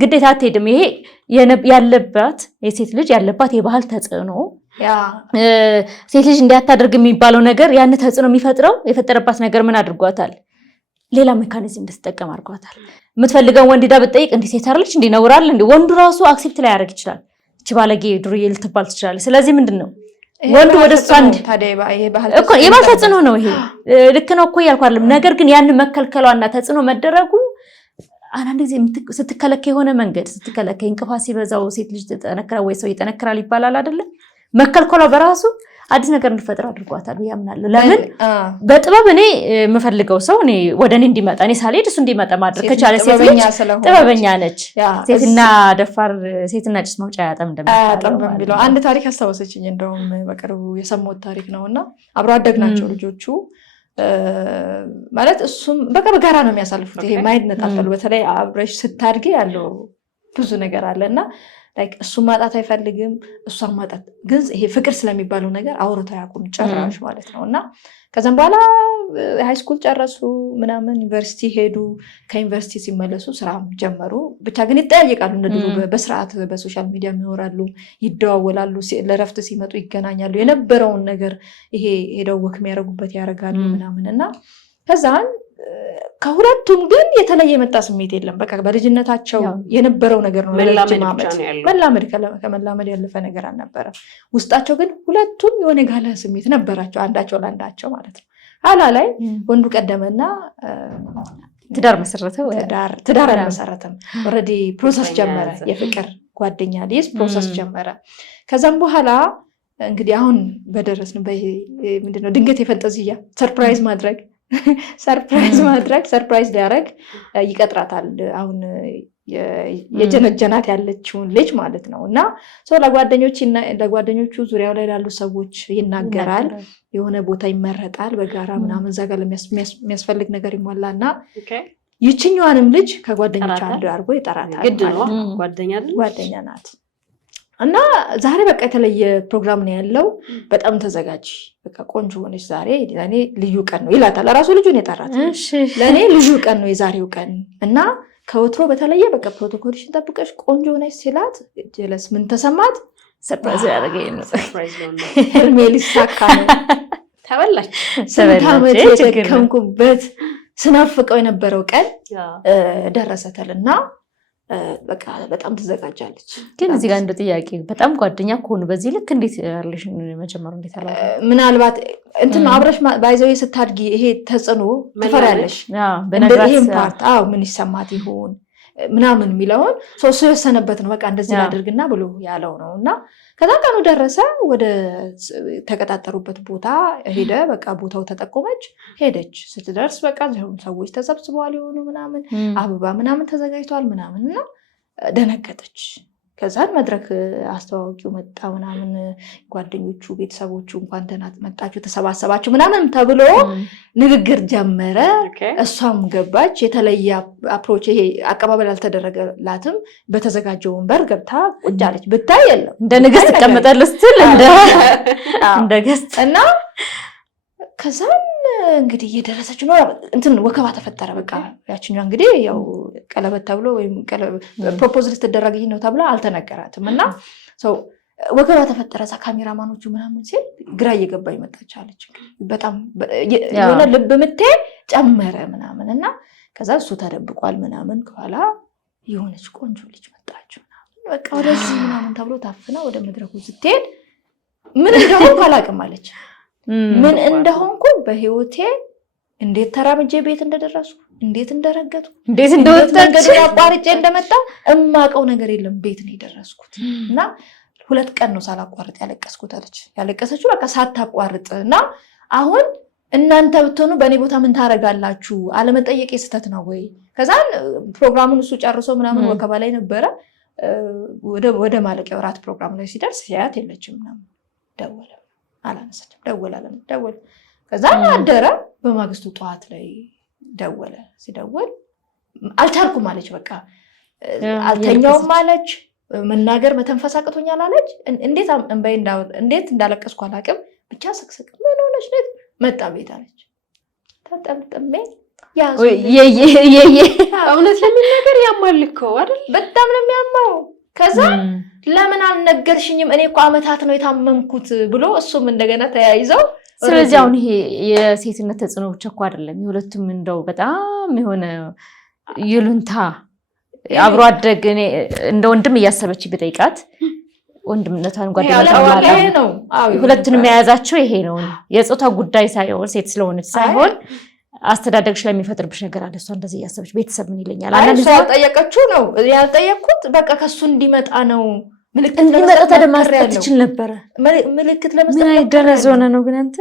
ግዴታ አትሄድም። ይሄ ያለባት የሴት ልጅ ያለባት የባህል ተጽዕኖ ሴት ልጅ እንዲያታደርግ የሚባለው ነገር ያን ተጽዕኖ የሚፈጥረው የፈጠረባት ነገር ምን አድርጓታል? ሌላ ሜካኒዝም እንድትጠቀም አድርጓታል። የምትፈልገው ወንድ ዳ ብትጠይቅ እንዲህ ሴት አይደለች እንዲህ ነውራል እንዲህ ወንዱ ራሱ አክሴፕት ላይ ያደርግ ይችላል። እቺ ባለጌ ዱርዬ ልትባል ትችላለች። ስለዚህ ምንድነው ወንዱ ወደ እሷ የባህል ተጽዕኖ ነው። ይሄ ልክ ነው እኮ እያልኩ አይደለም። ነገር ግን ያን መከልከሏና ተጽዕኖ መደረጉ አንዳንድ ጊዜ ስትከለከ የሆነ መንገድ ስትከለከ እንቅፋት ሲበዛው ሴት ልጅ ተጠነክራ ወይ ሰው ይጠነክራል ይባላል አይደለ? መከልከሏ በራሱ አዲስ ነገር እንዲፈጠር አድርጓታል ያምናለሁ። ለምን በጥበብ እኔ የምፈልገው ሰው እኔ ወደ እኔ እንዲመጣ እኔ ሳልሄድ እሱ እንዲመጣ ማድረግ ከቻለ ሴት ልጅ ጥበበኛ ነች። ሴትና ደፋር ሴትና ጭስ መውጫ ያጠም እንደሚለው አንድ ታሪክ አስታወሰችኝ። እንደውም በቅርቡ የሰማሁት ታሪክ ነውና አብሮ አደግ ናቸው ልጆቹ ማለት እሱም በቃ በጋራ ነው የሚያሳልፉት። ይሄ ማይነጣጠሉ በተለይ አብረሽ ስታድጊ ያለው ብዙ ነገር አለና ላይክ እሱን ማጣት አይፈልግም እሷን ማጣት ግን ይሄ ፍቅር ስለሚባለው ነገር አውርተው ያቁም ጨራሽ ማለት ነውና ከዛም በኋላ ሃይ ስኩል ጨረሱ ምናምን ዩኒቨርሲቲ ሄዱ። ከዩኒቨርሲቲ ሲመለሱ ስራ ጀመሩ። ብቻ ግን ይጠያየቃሉ እንደድሮ በስርዓት በሶሻል ሚዲያ የሚወራሉ፣ ይደዋወላሉ፣ ለረፍት ሲመጡ ይገናኛሉ። የነበረውን ነገር ይሄ ሄደው ወክ የሚያደርጉበት ያደርጋሉ ምናምንና ከዛን ከሁለቱም ግን የተለየ የመጣ ስሜት የለም። በቃ በልጅነታቸው የነበረው ነገር ነው። መላመድ ከመላመድ ያለፈ ነገር አልነበረ። ውስጣቸው ግን ሁለቱም የሆነ ጋለ ስሜት ነበራቸው አንዳቸው ለአንዳቸው ማለት ነው። ኋላ ላይ ወንዱ ቀደመና ትዳር መሰረተ። ትዳር አልመሰረተም። ኦልሬዲ ፕሮሰስ ጀመረ። የፍቅር ጓደኛ ሊይዝ ፕሮሰስ ጀመረ። ከዛም በኋላ እንግዲህ አሁን በደረስን ምንድነው ድንገት የፈንጠዝያ ሰርፕራይዝ ሊያደርግ ይቀጥራታል። አሁን የጀነጀናት ያለችውን ልጅ ማለት ነው። እና ለጓደኞቹ ዙሪያው ላይ ላሉ ሰዎች ይናገራል። የሆነ ቦታ ይመረጣል በጋራ ምናምን እዛ ጋር የሚያስፈልግ ነገር ይሟላና ይችኛዋንም ልጅ ከጓደኞቹ አንዱ አድርጎ ይጠራታል። ጓደኛ ናት። እና ዛሬ በቃ የተለየ ፕሮግራም ነው ያለው። በጣም ተዘጋጅ፣ በቃ ቆንጆ ሆነች ዛሬ ለኔ ልዩ ቀን ነው ይላታል። ራሱ ልጁን የጠራት ለኔ ልዩ ቀን ነው የዛሬው ቀን እና ከወትሮ በተለየ በቃ ፕሮቶኮልሽን ጠብቀሽ ቆንጆ ሆነች ሲላት ጀለስ ምን ተሰማት? ሰርፕራይዝ ያደረገኝ ነው። ህልሜ ሊሳካ ነው። ተበላች። ስንታመት የተከምኩበት ስናፍቀው የነበረው ቀን ደረሰተልና በቃ በጣም ትዘጋጃለች። ግን እዚህ ጋር እንደ ጥያቄ በጣም ጓደኛ ከሆኑ በዚህ ልክ እንዴት ሪሌሽን መጀመሩ እንዴት አላ ምናልባት እንትን አብረሽ ባይዘው ስታድጊ ይሄ ተጽዕኖ ትፈራለሽ። ይሄን ፓርት ምን ይሰማት ይሆን ምናምን የሚለውን ሰው የወሰነበት ነው። በቃ እንደዚህ ላድርግና ብሎ ያለው ነው። እና ከዛ ቀኑ ደረሰ። ወደ ተቀጣጠሩበት ቦታ ሄደ። በቃ ቦታው ተጠቆመች፣ ሄደች። ስትደርስ በቃ ሰዎች ተሰብስበዋል የሆኑ ምናምን አበባ ምናምን ተዘጋጅቷል ምናምን እና ደነገጠች። ከዛን መድረክ አስተዋዋቂው መጣ ምናምን ጓደኞቹ ቤተሰቦቹ እንኳን መጣችሁ ተሰባሰባችሁ ምናምን ተብሎ ንግግር ጀመረ። እሷም ገባች። የተለየ አፕሮች ይሄ አቀባበል አልተደረገላትም። በተዘጋጀው ወንበር ገብታ ቁጭ አለች። ብታይ የለም እንደ ንግስት ትቀመጣለች ስትል እንደ ገስት እና ከዛም እንግዲህ እየደረሰች ነው እንትን ወከባ ተፈጠረ። በቃ ያችኛው እንግዲህ ያው ቀለበት ተብሎ ወይም ፕሮፖዝ ልትደረግኝ ነው ተብላ አልተነገራትም እና ሰው ወከባ ተፈጠረ። እዛ ካሜራማኖቹ ምናምን ሲል ግራ እየገባኝ መጣች አለች። በጣም የሆነ ልብ ምቴ ጨመረ ምናምን እና ከዛ እሱ ተደብቋል ምናምን ከኋላ የሆነች ቆንጆ ልጅ መጣች ምናምን በቃ ወደዚህ ምናምን ተብሎ ታፍና ወደ መድረኩ ስትሄድ ምን እንደሆነ አላውቅም አለች። ምን እንደሆንኩ በህይወቴ እንዴት ተራምጄ ቤት እንደደረስኩ እንዴት እንደረገጥኩ እንዴት እንደወጣች አቋርጬ እንደመጣሁ እማቀው ነገር የለም። ቤት ነው የደረስኩት እና 2 ቀን ነው ሳላቋርጥ ያለቀስኩት አለች። ያለቀሰችው በቃ ሳታቋርጥ እና አሁን እናንተ ብትሆኑ በእኔ ቦታ ምን ታረጋላችሁ? አለመጠየቅ የስተት ነው ወይ? ከዛን ፕሮግራሙን እሱ ጨርሶ ምናምን ወከባ ላይ ነበረ። ወደ ማለቂያው ራት ፕሮግራም ላይ ሲደርስ ሲያያት የለችም ምናምን ደወለ። አላነሳችም። ደወለ። ከዛ አደረ። በማግስቱ ጠዋት ላይ ደወለ። ሲደወል አልቻልኩም አለች። በቃ አልተኛውም አለች። መናገር መተንፈስ አቅቶኛል አለች። እንዴት እንዳለቀስኩ አላውቅም። ብቻ ስቅስቅ ምን ሆነች ነው መጣ ቤት አለች። ተጠምጥሜ እውነት ለሚናገር ያማል እኮ አይደል? በጣም ነው የሚያማው። ከዛ ለምን አልነገርሽኝም? እኔ እኮ አመታት ነው የታመምኩት ብሎ እሱም እንደገና ተያይዘው። ስለዚህ አሁን ይሄ የሴትነት ተጽዕኖ ብቻ እኮ አይደለም፣ የሁለቱም እንደው በጣም የሆነ ይሉንታ አብሮ አደግ እኔ እንደ ወንድም እያሰበች በጠይቃት ወንድምነቷን ጓደኛቷን ነው ሁለቱንም የያዛቸው ይሄ ነው። የጾታ ጉዳይ ሳይሆን ሴት ስለሆነች ሳይሆን አስተዳደግሽ ላይ የሚፈጥርብሽ ነገር አለ። እሷ እንደዚህ እያሰበች ቤተሰብ ምን ይለኛል አንተ ያልጠየቀችው ነው ያልጠየቅኩት። በቃ ከሱ እንዲመጣ ነው ምልክት እንዲመጣ ተደማስጠት ትችል ነበረ። ምልክት ለመስጠት ምን አይደረዝ ሆነ ነው ግን አንተ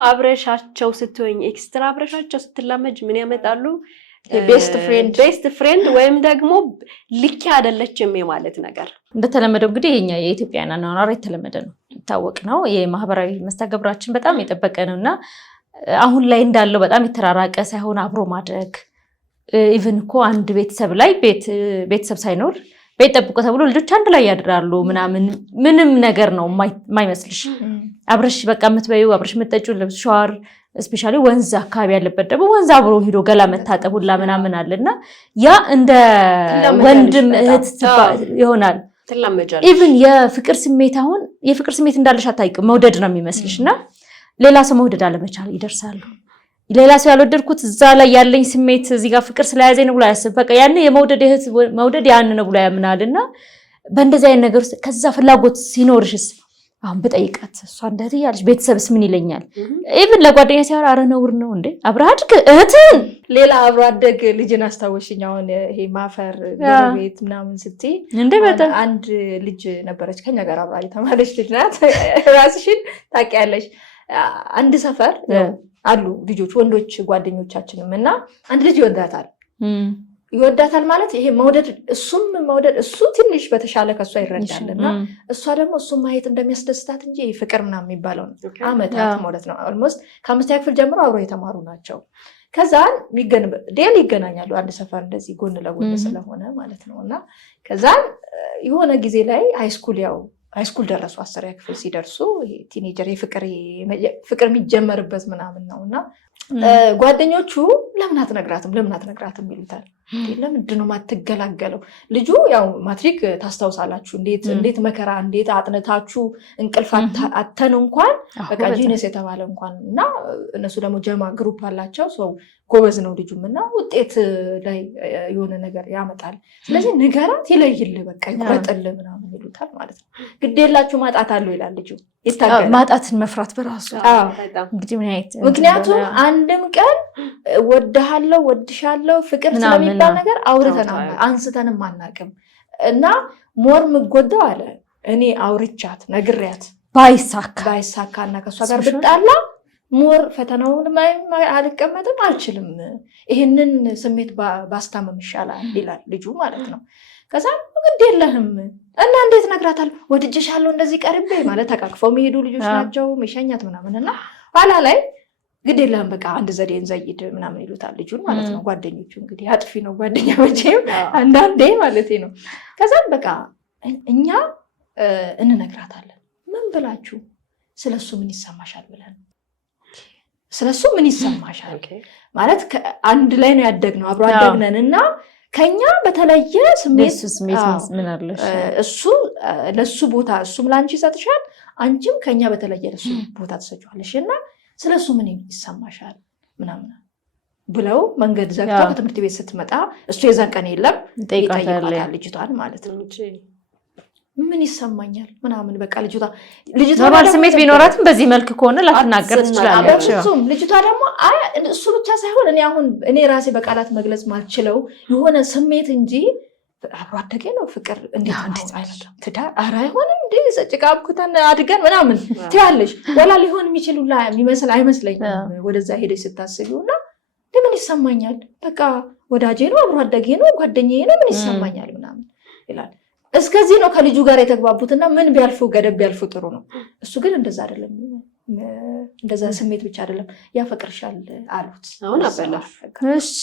አብረሻቸው ስትሆኝ ኤክስትራ አብረሻቸው ስትላመጅ ምን ያመጣሉ? ቤስት ፍሬንድ ወይም ደግሞ ልክ አይደለችም ማለት ነገር። እንደተለመደው እንግዲህ የኛ የኢትዮጵያና አኗኗር የተለመደ ነው፣ ይታወቅ ነው። የማህበራዊ መስተጋብራችን በጣም የጠበቀ ነውና አሁን ላይ እንዳለው በጣም የተራራቀ ሳይሆን አብሮ ማድረግ ኢቭን እኮ አንድ ቤተሰብ ላይ ቤተሰብ ሳይኖር ቤት ጠብቆ ተብሎ ልጆች አንድ ላይ ያድራሉ ምንም ነገር ነው የማይመስልሽ። አብረሽ በቃ የምትበይው አብረሽ የምትጠጪው ልብስ ሻወር ስፔሻሊ ወንዝ አካባቢ ያለበት ደግሞ ወንዝ አብሮ ሄዶ ገላ መታጠብ ሁላ ምናምን አለና ያ እንደ ወንድም እህት ይሆናል። ኢቭን የፍቅር ስሜት አሁን የፍቅር ስሜት እንዳለሽ አታውቂም፣ መውደድ ነው የሚመስልሽና ሌላ ሰው መውደድ አለመቻል ይደርሳሉ። ሌላ ሰው ያልወደድኩት እዛ ላይ ያለኝ ስሜት እዚህ ጋር ፍቅር ስለያዘኝ ነው ብሎ ያስብ። በቃ ያን የመውደድ እህት መውደድ ያን ነው ብሎ ያምናልና በእንደዚህ አይነት ነገር ውስጥ ከዛ ፍላጎት ሲኖርሽስ አሁን በጠይቃት እሷ እንደዚህ ያለሽ ቤተሰብስ ምን ይለኛል? ኢቭን ለጓደኛ ሲያወራ አረ ነውር ነው እንዴ አብረህ አድግ እህትን ሌላ አብሮ አደግ ልጅን አስታወሽኝ። አሁን ይሄ ማፈር ቤት ምናምን ስትይ እንዴ በጣም አንድ ልጅ ነበረች ከኛ ጋር አብራ የተማረች ልጅ ናት። ራስሽን ታውቂያለሽ። አንድ ሰፈር አሉ ልጆች ወንዶች ጓደኞቻችንም እና አንድ ልጅ ይወዳታል ማለት ይሄ መውደድ እሱ ትንሽ በተሻለ ከሷ ይረዳልና እሷ ደግሞ እሱ ማየት እንደሚያስደስታት እንጂ ፍቅር ምናምን የሚባለው ነው አመታት ማለት ነው። ኦልሞስት ከአምስተኛ ክፍል ጀምሮ አብሮ የተማሩ ናቸው። ከዛን ዴል ይገናኛሉ አንድ ሰፈር እንደዚህ ጎን ለጎን ስለሆነ ማለት ነው። እና ከዛን የሆነ ጊዜ ላይ ሃይስኩል ደረሱ። 10ኛ ክፍል ሲደርሱ ቲኔጀር ፍቅር የሚጀመርበት ምናምን ነው። እና ጓደኞቹ ለምን አትነግራትም ይሉታል። ለምንድን ነው ማትገላገለው? ልጁ ያው ማትሪክ ታስታውሳላችሁ እንዴት መከራ እንዴት አጥነታችሁ እንቅልፍ አተን እንኳን በቃ ጂነስ የተባለ እንኳን እና እነሱ ደግሞ ጀማ ግሩፕ አላቸው። ሰው ጎበዝ ነው ልጁም እና ውጤት ላይ የሆነ ነገር ያመጣል። ስለዚህ ንገራት ይለይል በቃ ይቆረጥል ምናምን ይሉታል ማለት ነው። ግዴላችሁ ማጣት አለው ይላል ልጁ። ማጣትን መፍራት በራሱ እንግዲህ ምን አይነት ምክንያቱም አንድም ቀን ወድሻለሁ ፍቅር ስለሚባል ነገር አንስተንም አናውቅም። እና ሞር ምጎዳው አለ እኔ አውርቻት ነግሬያት ባይሳካና ከሷ ጋር ብጣላ ሞር ፈተናውን አልቀመጥም አልችልም፣ ይሄንን ስሜት ባስታመም ይሻላል ይላል ልጁ ማለት ነው። ከዛ ግድ የለህም እና እንዴት ነግራታል ወድጄሻለሁ እንደዚህ ቀርቤ ማለት ተቃቅፈው የሚሄዱ ልጆች ናቸው መሸኛት ምናምን እና ኋላ ላይ ግድ የለህም በቃ አንድ ዘዴን ዘይድ ምናምን ይሉታል ልጁን ማለት ነው። ጓደኞቹ እንግዲህ አጥፊ ነው ጓደኛ መቼም አንዳንዴ ማለት ነው። ከዛም በቃ እኛ እንነግራታለን ምን ብላችሁ ስለሱ ምን ይሰማሻል ብለን ስለሱ ምን ይሰማሻል ማለት አንድ ላይ ነው ያደግነው አብሮ አደግነን እና ከኛ በተለየ ስሜት ምን አለሽ እሱ ለሱ ቦታ እሱም ላንቺ ይሰጥሻል አንቺም ከኛ በተለየ ለሱ ቦታ ትሰጪዋለሽ እና ስለሱ ምን ይሰማሻል ምናምን ብለው መንገድ ዘግተው ከትምህርት ቤት ስትመጣ እሱ የዛን ቀን የለም ይጠይቃታል ልጅቷን ማለት ነው። ምን ይሰማኛል ምናምን በቃ ልጅቷ ኖርማል ስሜት ቢኖራትም በዚህ መልክ ከሆነ ላትናገር ትችላለች። ልጅቷ ደግሞ እሱ ብቻ ሳይሆን እኔ ራሴ በቃላት መግለጽ ማልችለው የሆነ ስሜት እንጂ አብሮ አደጌ ነው ፍቅር እንዴት አይነት ትዳር ኧረ አይሆንም እንዴ ጭቃ አብኩተን አድገን ምናምን ትያለሽ ወላ ሊሆን የሚችሉላ የሚመስል አይመስለኝም። ወደዛ ሄደሽ ስታስቢውና ምን ይሰማኛል በቃ ወዳጄ ነው አብሮ አደጌ ነው ጓደኛዬ ነው ምን ይሰማኛል ምናምን ይላል። እስከዚህ ነው ከልጁ ጋር የተግባቡትና ምን ቢያልፉ ገደብ ቢያልፉ ጥሩ ነው። እሱ ግን እንደዛ አይደለም፣ እንደዛ ስሜት ብቻ አይደለም ያፈቅርሻል አሉት። አሁን አበላሽ እሺ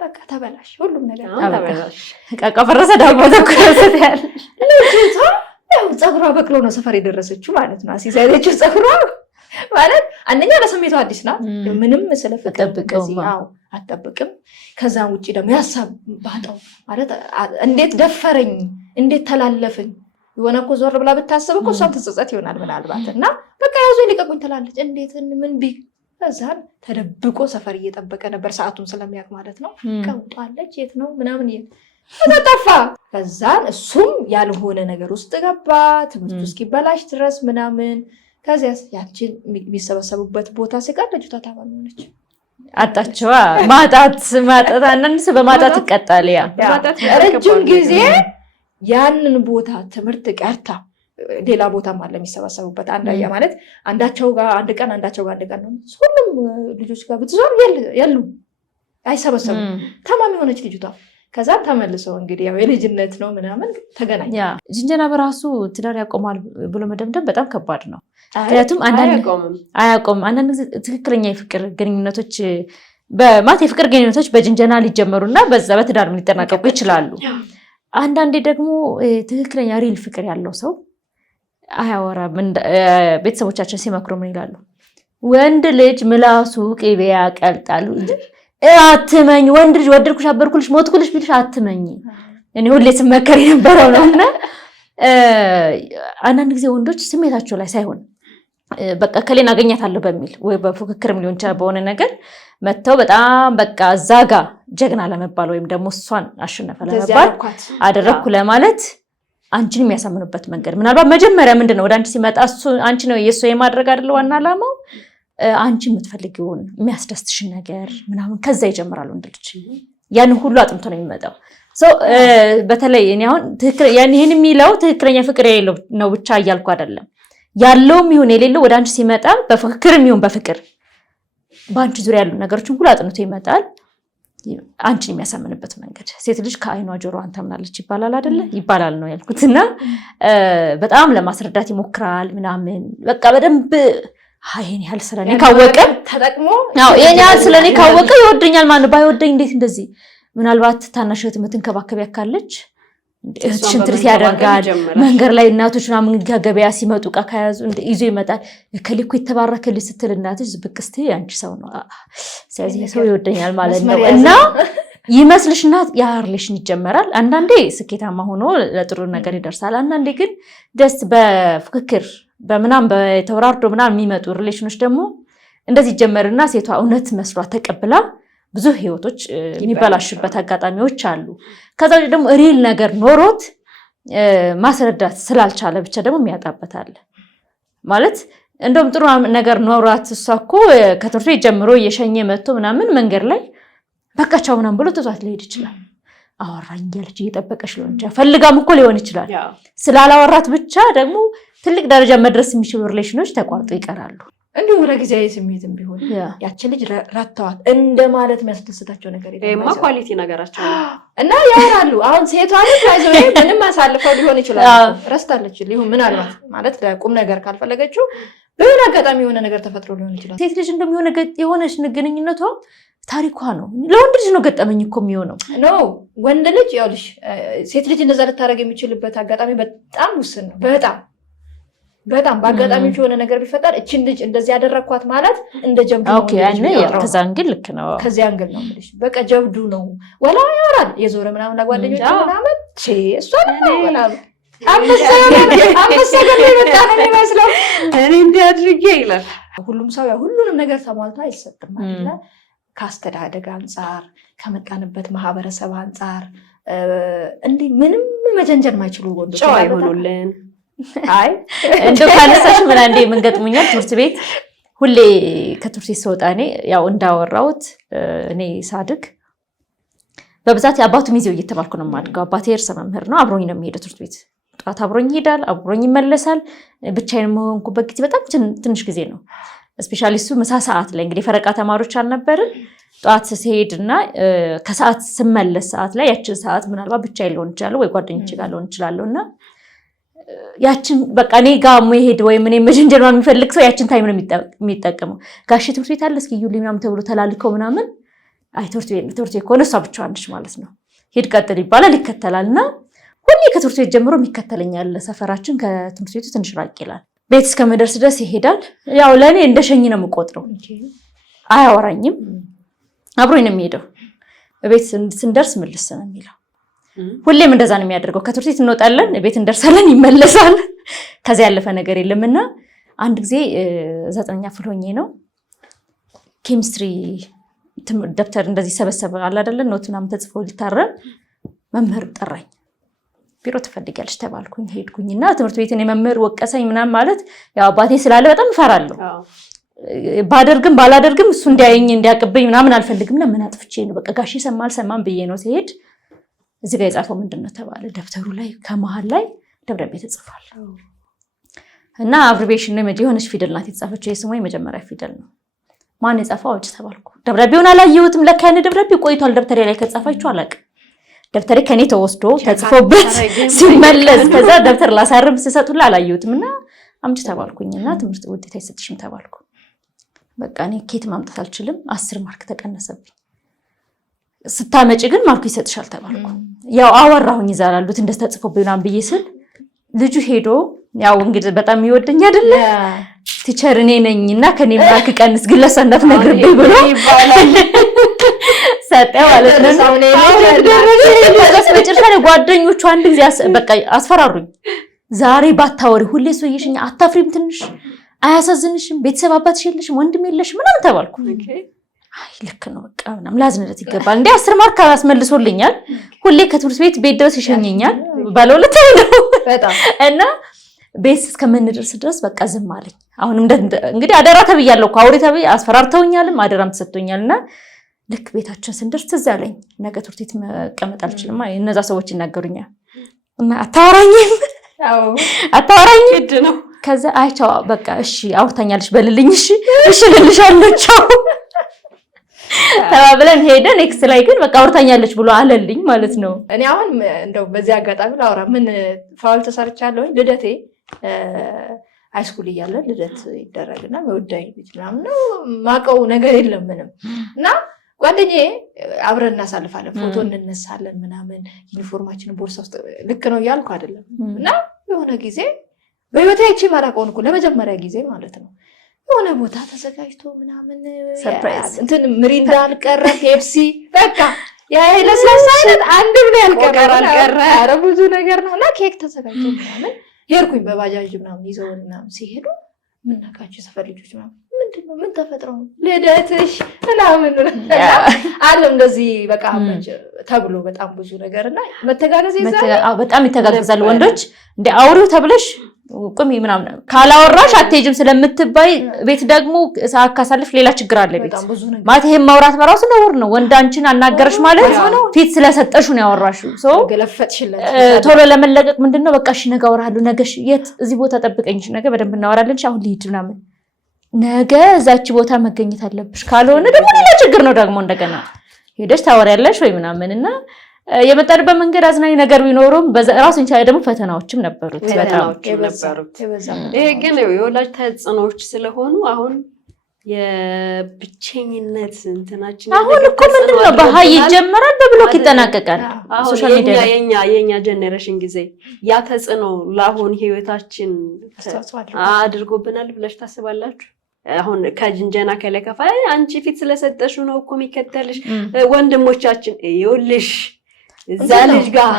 በቃ ተበላሽ ሁሉም ነገር ተበላሽ። ፈረሰ ዳቦ ተቆረሰ ያለ ልጅቷ ያው ፀጉሯ በቅሎ ነው ሰፈር የደረሰችው ማለት ነው። አስይዛለችው ፀጉሯ ማለት አንደኛ ለስሜቷ አዲስ ናት። ምንም ስለፈቀደ አትጠብቅም። ከዛ ውጪ ደግሞ ያሳብ ባጣው ማለት እንዴት ደፈረኝ እንዴት ተላለፈኝ የሆነ እኮ ዞር ብላ ብታስብ እኮ እሷም ትጸጸት ይሆናል ምናልባት እና በቃ ያዙ ሊቀቁኝ ትላለች። እንዴት ምን ቢ ከዛን ተደብቆ ሰፈር እየጠበቀ ነበር ሰዓቱን ስለሚያውቅ ማለት ነው። ቀውጣለች የት ነው ምናምን ተጠፋ። ከዛን እሱም ያልሆነ ነገር ውስጥ ገባ ትምህርቱ እስኪበላሽ ድረስ ምናምን። ከዚያስ ያችን የሚሰበሰቡበት ቦታ ሲቀር ልጅቷ ታማሚ ሆነች። አጣችዋ ማጣት አንዳንድ ሰው በማጣት ይቀጣል። ያ ረጅም ጊዜ ያንን ቦታ ትምህርት ቀርታ ሌላ ቦታም አለ የሚሰበሰቡበት አንዳያ ማለት አንዳቸው ጋር አንድ ቀን አንዳቸው ጋር አንድ ቀን ነው። ሁሉም ልጆች ጋር ብትዞር የሉ አይሰበሰቡም። ታማሚ ሆነች ልጅቷ። ከዛ ተመልሰው እንግዲህ ያው የልጅነት ነው ምናምን ተገናኘ። ጅንጀና በራሱ ትዳር ያቆማል ብሎ መደምደም በጣም ከባድ ነው። ምክንያቱም አያቆምም። አንዳንድ ጊዜ ትክክለኛ የፍቅር ግንኙነቶች የፍቅር ግንኙነቶች በጅንጀና ሊጀመሩና በዛ በትዳር ሊጠናቀቁ ይችላሉ። አንዳንዴ ደግሞ ትክክለኛ ሪል ፍቅር ያለው ሰው አያወራም። ቤተሰቦቻችን ሲመክሩ ምን ይላሉ? ወንድ ልጅ ምላሱ ቅቤ ያቀልጣሉ። አትመኝ፣ ወንድ ልጅ ወደድኩሽ፣ አበርኩልሽ፣ ሞትኩልሽ ቢልሽ አትመኝ። እኔ ሁሌ ስመከር የነበረው ነውና አንዳንድ ጊዜ ወንዶች ስሜታቸው ላይ ሳይሆን በቃ ከሌን አገኛታለሁ በሚል ወይ በፉክክርም ሊሆን ይችላል በሆነ ነገር መተው በጣም በቃ ዛጋ ጀግና ለመባል ወይም ደግሞ እሷን አሸነፈ ለመባል አደረኩ ለማለት አንቺን የሚያሳምኑበት መንገድ ምናልባት መጀመሪያ ምንድነው ወደ አንቺ ሲመጣ እሱ አንቺ ነው የሱ የማድረግ አይደል ዋና ዓላማው አንቺ የምትፈልጊውን የሚያስደስትሽን ነገር ምናምን ከዛ ይጀምራል ወንድ ልጅ ያን ሁሉ አጥምቶ ነው የሚመጣው። በተለይ እኔ አሁን ይሄን የሚለው ትክክለኛ ፍቅር የሌለው ነው ብቻ እያልኩ አይደለም። ያለውም ይሁን የሌለው ወደ አንቺ ሲመጣ በፍቅርም ይሁን በፍቅር በአንቺ ዙሪያ ያሉ ነገሮችን ሁሉ አጥንቶ ይመጣል። አንቺን የሚያሳምንበት መንገድ ሴት ልጅ ከአይኗ ጆሮዋን ታምናለች ይባላል አይደለ? ይባላል ነው ያልኩትና በጣም ለማስረዳት ይሞክራል ምናምን በቃ በደንብ ይሄን ያህል ስለኔ ካወቀ ተጠቅሞ ይሄን ያህል ስለኔ ካወቀ ይወደኛል ማለት ነው። ባይወደኝ እንዴት እንደዚህ ምናልባት ታናሽ እህት የምትንከባከብ ያካለች እህትሽን ትሪት ያደርጋል። መንገድ ላይ እናቶች ምናምን ገበያ ሲመጡ ዕቃ ከያዙ ይዞ ይመጣል። ከሊኩ የተባረከልሽ ስትል እናትሽ ዝብቅስቴ አንቺ ሰው ነው ስለዚህ ሰው ይወደኛል ማለት ነው እና ይመስልሽና ያ ሪሌሽን ይጀመራል። አንዳንዴ ስኬታማ ሆኖ ለጥሩ ነገር ይደርሳል። አንዳንዴ ግን ደስ በፍክክር በምናም በተወራርዶ ምናምን የሚመጡ ሪሌሽኖች ደግሞ እንደዚህ ይጀመርና ሴቷ እውነት መስሏት ተቀብላ ብዙ ህይወቶች የሚበላሽበት አጋጣሚዎች አሉ። ከዛ ደግሞ ሪል ነገር ኖሮት ማስረዳት ስላልቻለ ብቻ ደግሞ የሚያጣበት አለ ማለት እንደውም ጥሩ ነገር ኖሯት እሷ እኮ ከትምህርት ቤት ጀምሮ እየሸኘ መጥቶ ምናምን መንገድ ላይ በቃ ቻው ምናምን ብሎ ትቷት ሊሄድ ይችላል። አወራኝ እያለች እየጠበቀች ሊሆን ይችላል። ፈልጋም እኮ ሊሆን ይችላል። ስላላወራት ብቻ ደግሞ ትልቅ ደረጃ መድረስ የሚችሉ ሪሌሽኖች ተቋርጦ ይቀራሉ። እንዲሁ ለጊዜያዊ ስሜትም ቢሆን ያቺ ልጅ ረተዋት እንደማለት የሚያስደስታቸው ነገር የለም። ኳሊቲ ነገራቸው እና ያወራሉ። አሁን ሴቷ ልጅ አይዘው ምንም አሳልፈው ሊሆን ይችላል ረስታለች ሊሆን ምናልባት ማለት ለቁም ነገር ካልፈለገችው በሆነ አጋጣሚ የሆነ ነገር ተፈጥሮ ሊሆን ይችላል። ሴት ልጅ እንደሚሆነ የሆነች ግንኙነቷ ታሪኳ ነው። ለወንድ ልጅ ነው ገጠመኝ እኮ የሚሆነው ነው። ወንድ ልጅ ያውልሽ ሴት ልጅ እንደዛ ልታደርግ የሚችልበት አጋጣሚ በጣም ውስን ነው። በጣም በአጋጣሚዎች የሆነ ነገር ቢፈጠር እቺን ልጅ እንደዚህ ያደረኳት ማለት እንደ ጀብዱ ነው። ከዛ አንግል ልክ ነው። ከዚያ አንግል ነው የምልሽ። በቃ ጀብዱ ነው ወላ ያወራል የዞረ ምናምን ለጓደኞች ምናምን እሷ ነው ምናምን አምስት ነገር ይመጣ ነው የሚመስለው እኔ እንዲህ አድርጌ ይላል። ሁሉም ሰው ያው ሁሉንም ነገር ተሟልቶ አይሰጥም አይደለ? ከአስተዳደግ አንጻር ከመጣንበት ማህበረሰብ አንጻር እንዲህ ምንም መጀንጀን ማይችሉ ወንዶች ጨዋ ይሆኑልን። አይ እንደው ካነሳሽ ምን አንዴ ምን ገጥሞኛል ትምህርት ቤት ሁሌ ከትምህርት ቤት ስወጣ እኔ ያው እንዳወራሁት እኔ ሳድግ በብዛት አባቱ ሚዜው እየተባልኩ ነው የማድገው። አባቴ እርሰ መምህር ነው። አብሮኝ ነው የሚሄደው ትምህርት ቤት። ጧት አብሮኝ ይሄዳል፣ አብሮኝ ይመለሳል። ብቻዬን መሆንኩበት ጊዜ በጣም ትንሽ ጊዜ ነው። ስፔሻሊ እሱ ምሳ ሰዓት ላይ እንግዲህ ፈረቃ ተማሪዎች አልነበርን። ጧት ሲሄድና ከሰዓት ስመለስ ሰዓት ላይ ያችን ሰዓት ምናልባት ብቻዬን ልሆን እችላለሁ ወይ ጓደኞቼ ጋር ልሆን እችላለሁና ያችን በቃ እኔ ጋር መሄድ ወይም እኔ መጀንጀኗን የሚፈልግ ሰው ያችን ታይም ነው የሚጠቀመው። ጋሽ ትምህርት ቤት አለ እስኪ ዩሊ ምናምን ተብሎ ተላልከው ምናምን አይ ትምህርት ቤት ከሆነ እሷ ብቻዋን ነች ማለት ነው። ሂድ ቀጥል ይባላል፣ ይከተላልና ሁሌ ከትምህርት ቤት ጀምሮ የሚከተለኛል። ሰፈራችን ከትምህርት ቤቱ ትንሽ ራቅ ይላል። ቤት እስከመደርስ ድረስ ይሄዳል። ያው ለእኔ እንደሸኝ ነው የምቆጥረው። አያወራኝም፣ አብሮኝ ነው የሚሄደው። ቤት ስንደርስ ምልስ ነው የሚለው። ሁሌም እንደዛ ነው የሚያደርገው። ከትምህርት ቤት እንወጣለን፣ ቤት እንደርሳለን፣ ይመለሳል። ከዚያ ያለፈ ነገር የለምና አንድ ጊዜ 9ኛ ክፍል ሆኜ ነው ኬሚስትሪ ደብተር እንደዚህ ሰበሰበ አለ አይደለ? ኖት ምናምን ተጽፎ ሊታረም መምህር ጠራኝ። ቢሮ ትፈልጊያለሽ ተባልኩኝ። ሄድኩኝና ትምህርት ቤት እኔ መምህር ወቀሰኝ ምናምን ማለት ያው አባቴ ስላለ በጣም እፈራለሁ። ባደርግም ባላደርግም እሱ እንዲያየኝ እንዲያቅብኝ ምናምን አልፈልግም። እና ምን አጥፍቼ ነው በቃ ጋሼ ሰማል ሰማን ብዬ ነው ሲሄድ እዚህ ጋር የጻፈው ምንድነው ተባለ። ደብተሩ ላይ ከመሃል ላይ ደብዳቤ ተጽፏል እና አብሪቬሽን ነው የሆነች ፊደል ናት የተጻፈችው። የስሟ የመጀመሪያ ፊደል ነው። ማን የጻፈው አውጭ ተባልኩ። ደብዳቤውን አላየሁትም። ለካ ያኔ ደብዳቤ ቆይቷል። ደብተሬ ላይ ከጻፈችው አላውቅም። ደብተሬ ከኔ ተወስዶ ተጽፎበት ሲመለስ ከዛ ደብተር ላሳርም ስሰጡላ አላየሁትም እና አምጪ ተባልኩኝና ትምህርት ውጤት አይሰጥሽም ተባልኩ። በቃ እኔ ኬት ማምጣት አልችልም። 10 ማርክ ተቀነሰብኝ። ስታመጪ ግን ማርኩ ይሰጥሻል ተባልኩ። ያው አወራሁኝ ይዛላሉት እንደተጽፎብኝ ምናምን ብዬ ስል ልጁ ሄዶ ያው እንግዲህ በጣም ይወደኝ አይደለ ቲቸር እኔ ነኝና ከኔ ማርክ ቀንስ ግለሰብ እንዳትነግርብኝ ብሎ ሰጠ ማለት ነው። መጨረሻ ላይ ጓደኞቹ አንድ ጊዜ በቃ አስፈራሩኝ። ዛሬ ባታወሪ ሁሌ ሰውዬሽኛ አታፍሪም? ትንሽ አያሳዝንሽም? ቤተሰብ አባትሽ የለሽም? ወንድም የለሽም? ምናምን ተባልኩ። አይ ልክ ነው በቃ ምናምን ላዝንለት ይገባል እንዴ 10 ማርክ አስመልሶልኛል። ሁሌ ከትምህርት ቤት ድረስ ይሸኘኛል። ባለውለታዬ ነው በጣም እና ቤት እስከምንደርስ ድረስ በቃ ዝም አለኝ። አሁንም እንግዲህ አደራ ተብያለሁ እኮ አውሪ ተብዬ አስፈራርተውኛልም አደራም ተሰጥቶኛልና ልክ ቤታችን ስንደርስ ትዝ አለኝ ነገ ትምህርት ቤት መቀመጥ አልችልም። እነዛ ሰዎች ይናገሩኛል እና አታወራኝም ግድ ነው። ከዛ አይቻው በቃ እሺ አውርታኛለሽ በልልኝ እሺ ልልሻለሁ ቻው ተባብለን ሄደን ኤክስ ላይ ግን በቃ አውርታኛለች ብሎ አለልኝ ማለት ነው። እኔ አሁን እንደው በዚህ አጋጣሚ ላውራ ምን ፋውል ተሰርቻለሁ። ልደቴ ሃይስኩል እያለ ልደት ይደረግና ወዳይ ልጅ ምናምን ነው ማቀው ነገር የለም ምንም እና ጓደኛዬ አብረን እናሳልፋለን፣ ፎቶ እንነሳለን ምናምን ዩኒፎርማችንን ቦርሳ ውስጥ ልክ ነው እያልኩ አይደለም እና የሆነ ጊዜ በህይወቴ አይቼ ማላውቀውን እኮ ለመጀመሪያ ጊዜ ማለት ነው የሆነ ቦታ ተዘጋጅቶ ምናምን ሰርፕራይዝ እንትን ምሪንዳ አልቀረ ፔፕሲ በቃ ያ ለስላሳ አይነት አንድም ነው ያልቀረ ኧረ ብዙ ነገር ነው እና ኬክ ተዘጋጅቶ ምናምን ሄድኩኝ በባጃጅ ምናምን ይዘው ምናምን ሲሄዱ ምን ነካችሁ ሰፈር ልጆች ምናምን ምንድነው ምን ተፈጥረው ልደትሽ ምናምን አለ እንደዚህ በቃ ተብሎ በጣም ብዙ ነገርና መተጋገዝ ይዛል። በጣም ይተጋገዛሉ ወንዶች እንደ አውሪው ተብለሽ ቁሚ ምናምን ካላወራሽ አትሄጂም ስለምትባይ ቤት ደግሞ ሰዓት ካሳለፍ ሌላ ችግር አለ ቤት ማለት ይሄን ማውራት በራሱ ነውር ነው። ወንድ አንቺን አናገረሽ ማለት ፊት ስለሰጠሽ ነው ያወራሽው ሰው ገለፈጥሽለት ቶሎ ለመለቀቅ ምንድነው በቃ እሺ ነገ አወራለሁ ነገሽ የት እዚህ ቦታ ጠብቀኝሽ ነገ በደንብ እናወራለን አሁን ልሂድ ምናምን ነገ እዛች ቦታ መገኘት አለብሽ ካልሆነ ደግሞ ሌላ ችግር ነው ደግሞ እንደገና ሄደሽ ታወሪያለሽ ወይ ምናምንና የመጣንበት መንገድ አዝናኝ ነገር ቢኖርም ራሱን ቻለ ደግሞ ፈተናዎችም ነበሩት በጣም ይሄ ግን የወላጅ ተጽዕኖዎች ስለሆኑ አሁን የብቸኝነት እንትናችን አሁን እኮ ምንድነው በሃይ ይጀምራል በብሎክ ይጠናቀቃል። ሶሻል ሚዲያ የኛ ጄኔሬሽን ጊዜ ያ ተጽዕኖ ለአሁን ህይወታችን አድርጎብናል ብለሽ ታስባላችሁ? አሁን ከጅንጀና ከለከፋ አንቺ ፊት ስለሰጠሽ ነው እኮ የሚከተልሽ ወንድሞቻችን ይኸውልሽ እዛ ልጅ ጋር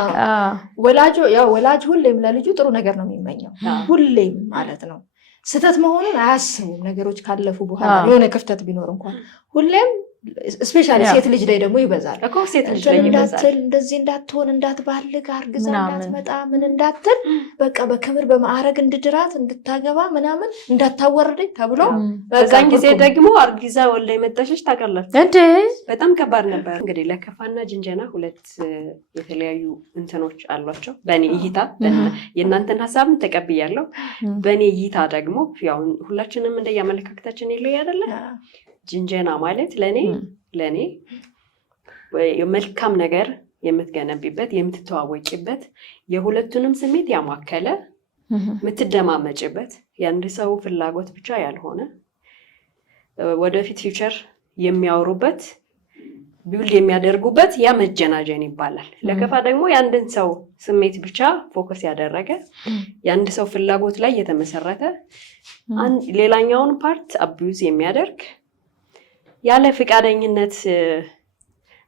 ወላጅ ሁሌም ለልጁ ጥሩ ነገር ነው የሚመኘው ሁሌም ማለት ነው። ስተት መሆኑን አያስቡም። ነገሮች ካለፉ በኋላ የሆነ ክፍተት ቢኖር እንኳን ሁሌም ስፔሻሊ ሴት ልጅ ላይ ደግሞ ይበዛል እኮ ሴት ልጅ ላይ ይበዛል። እንደዚህ እንዳትሆን እንዳትባልግ አርግዛ እንዳትመጣ ምን እንዳትል በቃ በክብር በማዕረግ እንድድራት እንድታገባ ምናምን እንዳታወርደኝ ተብሎ በዛን ጊዜ ደግሞ አርግዛ ወልዳ የመጣሽሽ ታውቃላችሁ እንዴ በጣም ከባድ ነበር። እንግዲህ ለከፋና ጅንጀና ሁለት የተለያዩ እንትኖች አሏቸው በእኔ እይታ። የእናንተን ሀሳብን ተቀብያለሁ። በእኔ እይታ ደግሞ ያው ሁላችንም እንደያመለካከታችን ይለይ አይደለ? ጅንጀና ማለት ለኔ መልካም ነገር የምትገነቢበት የምትተዋወቂበት የሁለቱንም ስሜት ያማከለ የምትደማመጭበት የአንድ ሰው ፍላጎት ብቻ ያልሆነ ወደፊት ፊውቸር የሚያወሩበት ቢውልድ የሚያደርጉበት ያ መጀናጀን ይባላል። ለከፋ ደግሞ የአንድን ሰው ስሜት ብቻ ፎከስ ያደረገ የአንድ ሰው ፍላጎት ላይ የተመሰረተ ሌላኛውን ፓርት አቢዩዝ የሚያደርግ ያለ ፍቃደኝነት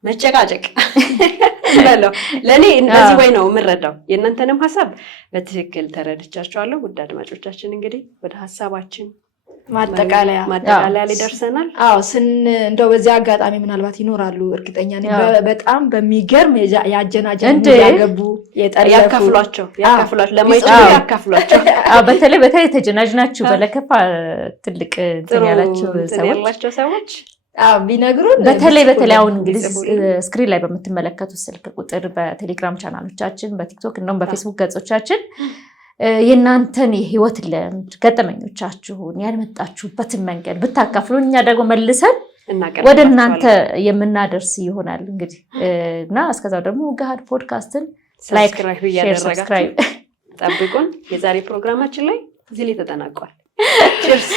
መጨቃጨቅ ለለው ለኔ እንደዚህ ወይ ነው የምረዳው። የእናንተንም ሐሳብ በትክክል ተረድቻችኋለሁ። ውድ አድማጮቻችን እንግዲህ ወደ ሐሳባችን ማጠቃለያ ላይ ደርሰናል። እንደው በዚህ አጋጣሚ ምናልባት ይኖራሉ እርግጠኛ ነኝ በጣም በሚገርም ያጀናጀን ያገቡ ያካፍሏቸው ለማይችሉ ያካፍሏቸው። በተለይ ተጀናጅናችሁ በለከፋ ትልቅ ሰዎች ቢነግሩን በተለይ አሁን እንግዲህ ስክሪን ላይ በምትመለከቱት ስልክ ቁጥር በቴሌግራም ቻናሎቻችን፣ በቲክቶክ እና በፌስቡክ ገጾቻችን የእናንተን የህይወት ልምድ ገጠመኞቻችሁን ያልመጣችሁበትን መንገድ ብታካፍሉ እኛ ደግሞ መልሰን ወደ እናንተ የምናደርስ ይሆናል። እንግዲህ እና እስከዛው ደግሞ ገሃድ ፖድካስትን ላይክ፣ ሼር፣ ሰብስክራይብ ጠብቁን። የዛሬ ፕሮግራማችን ላይ እዚህ ላይ ተጠናቋል። ቺርስ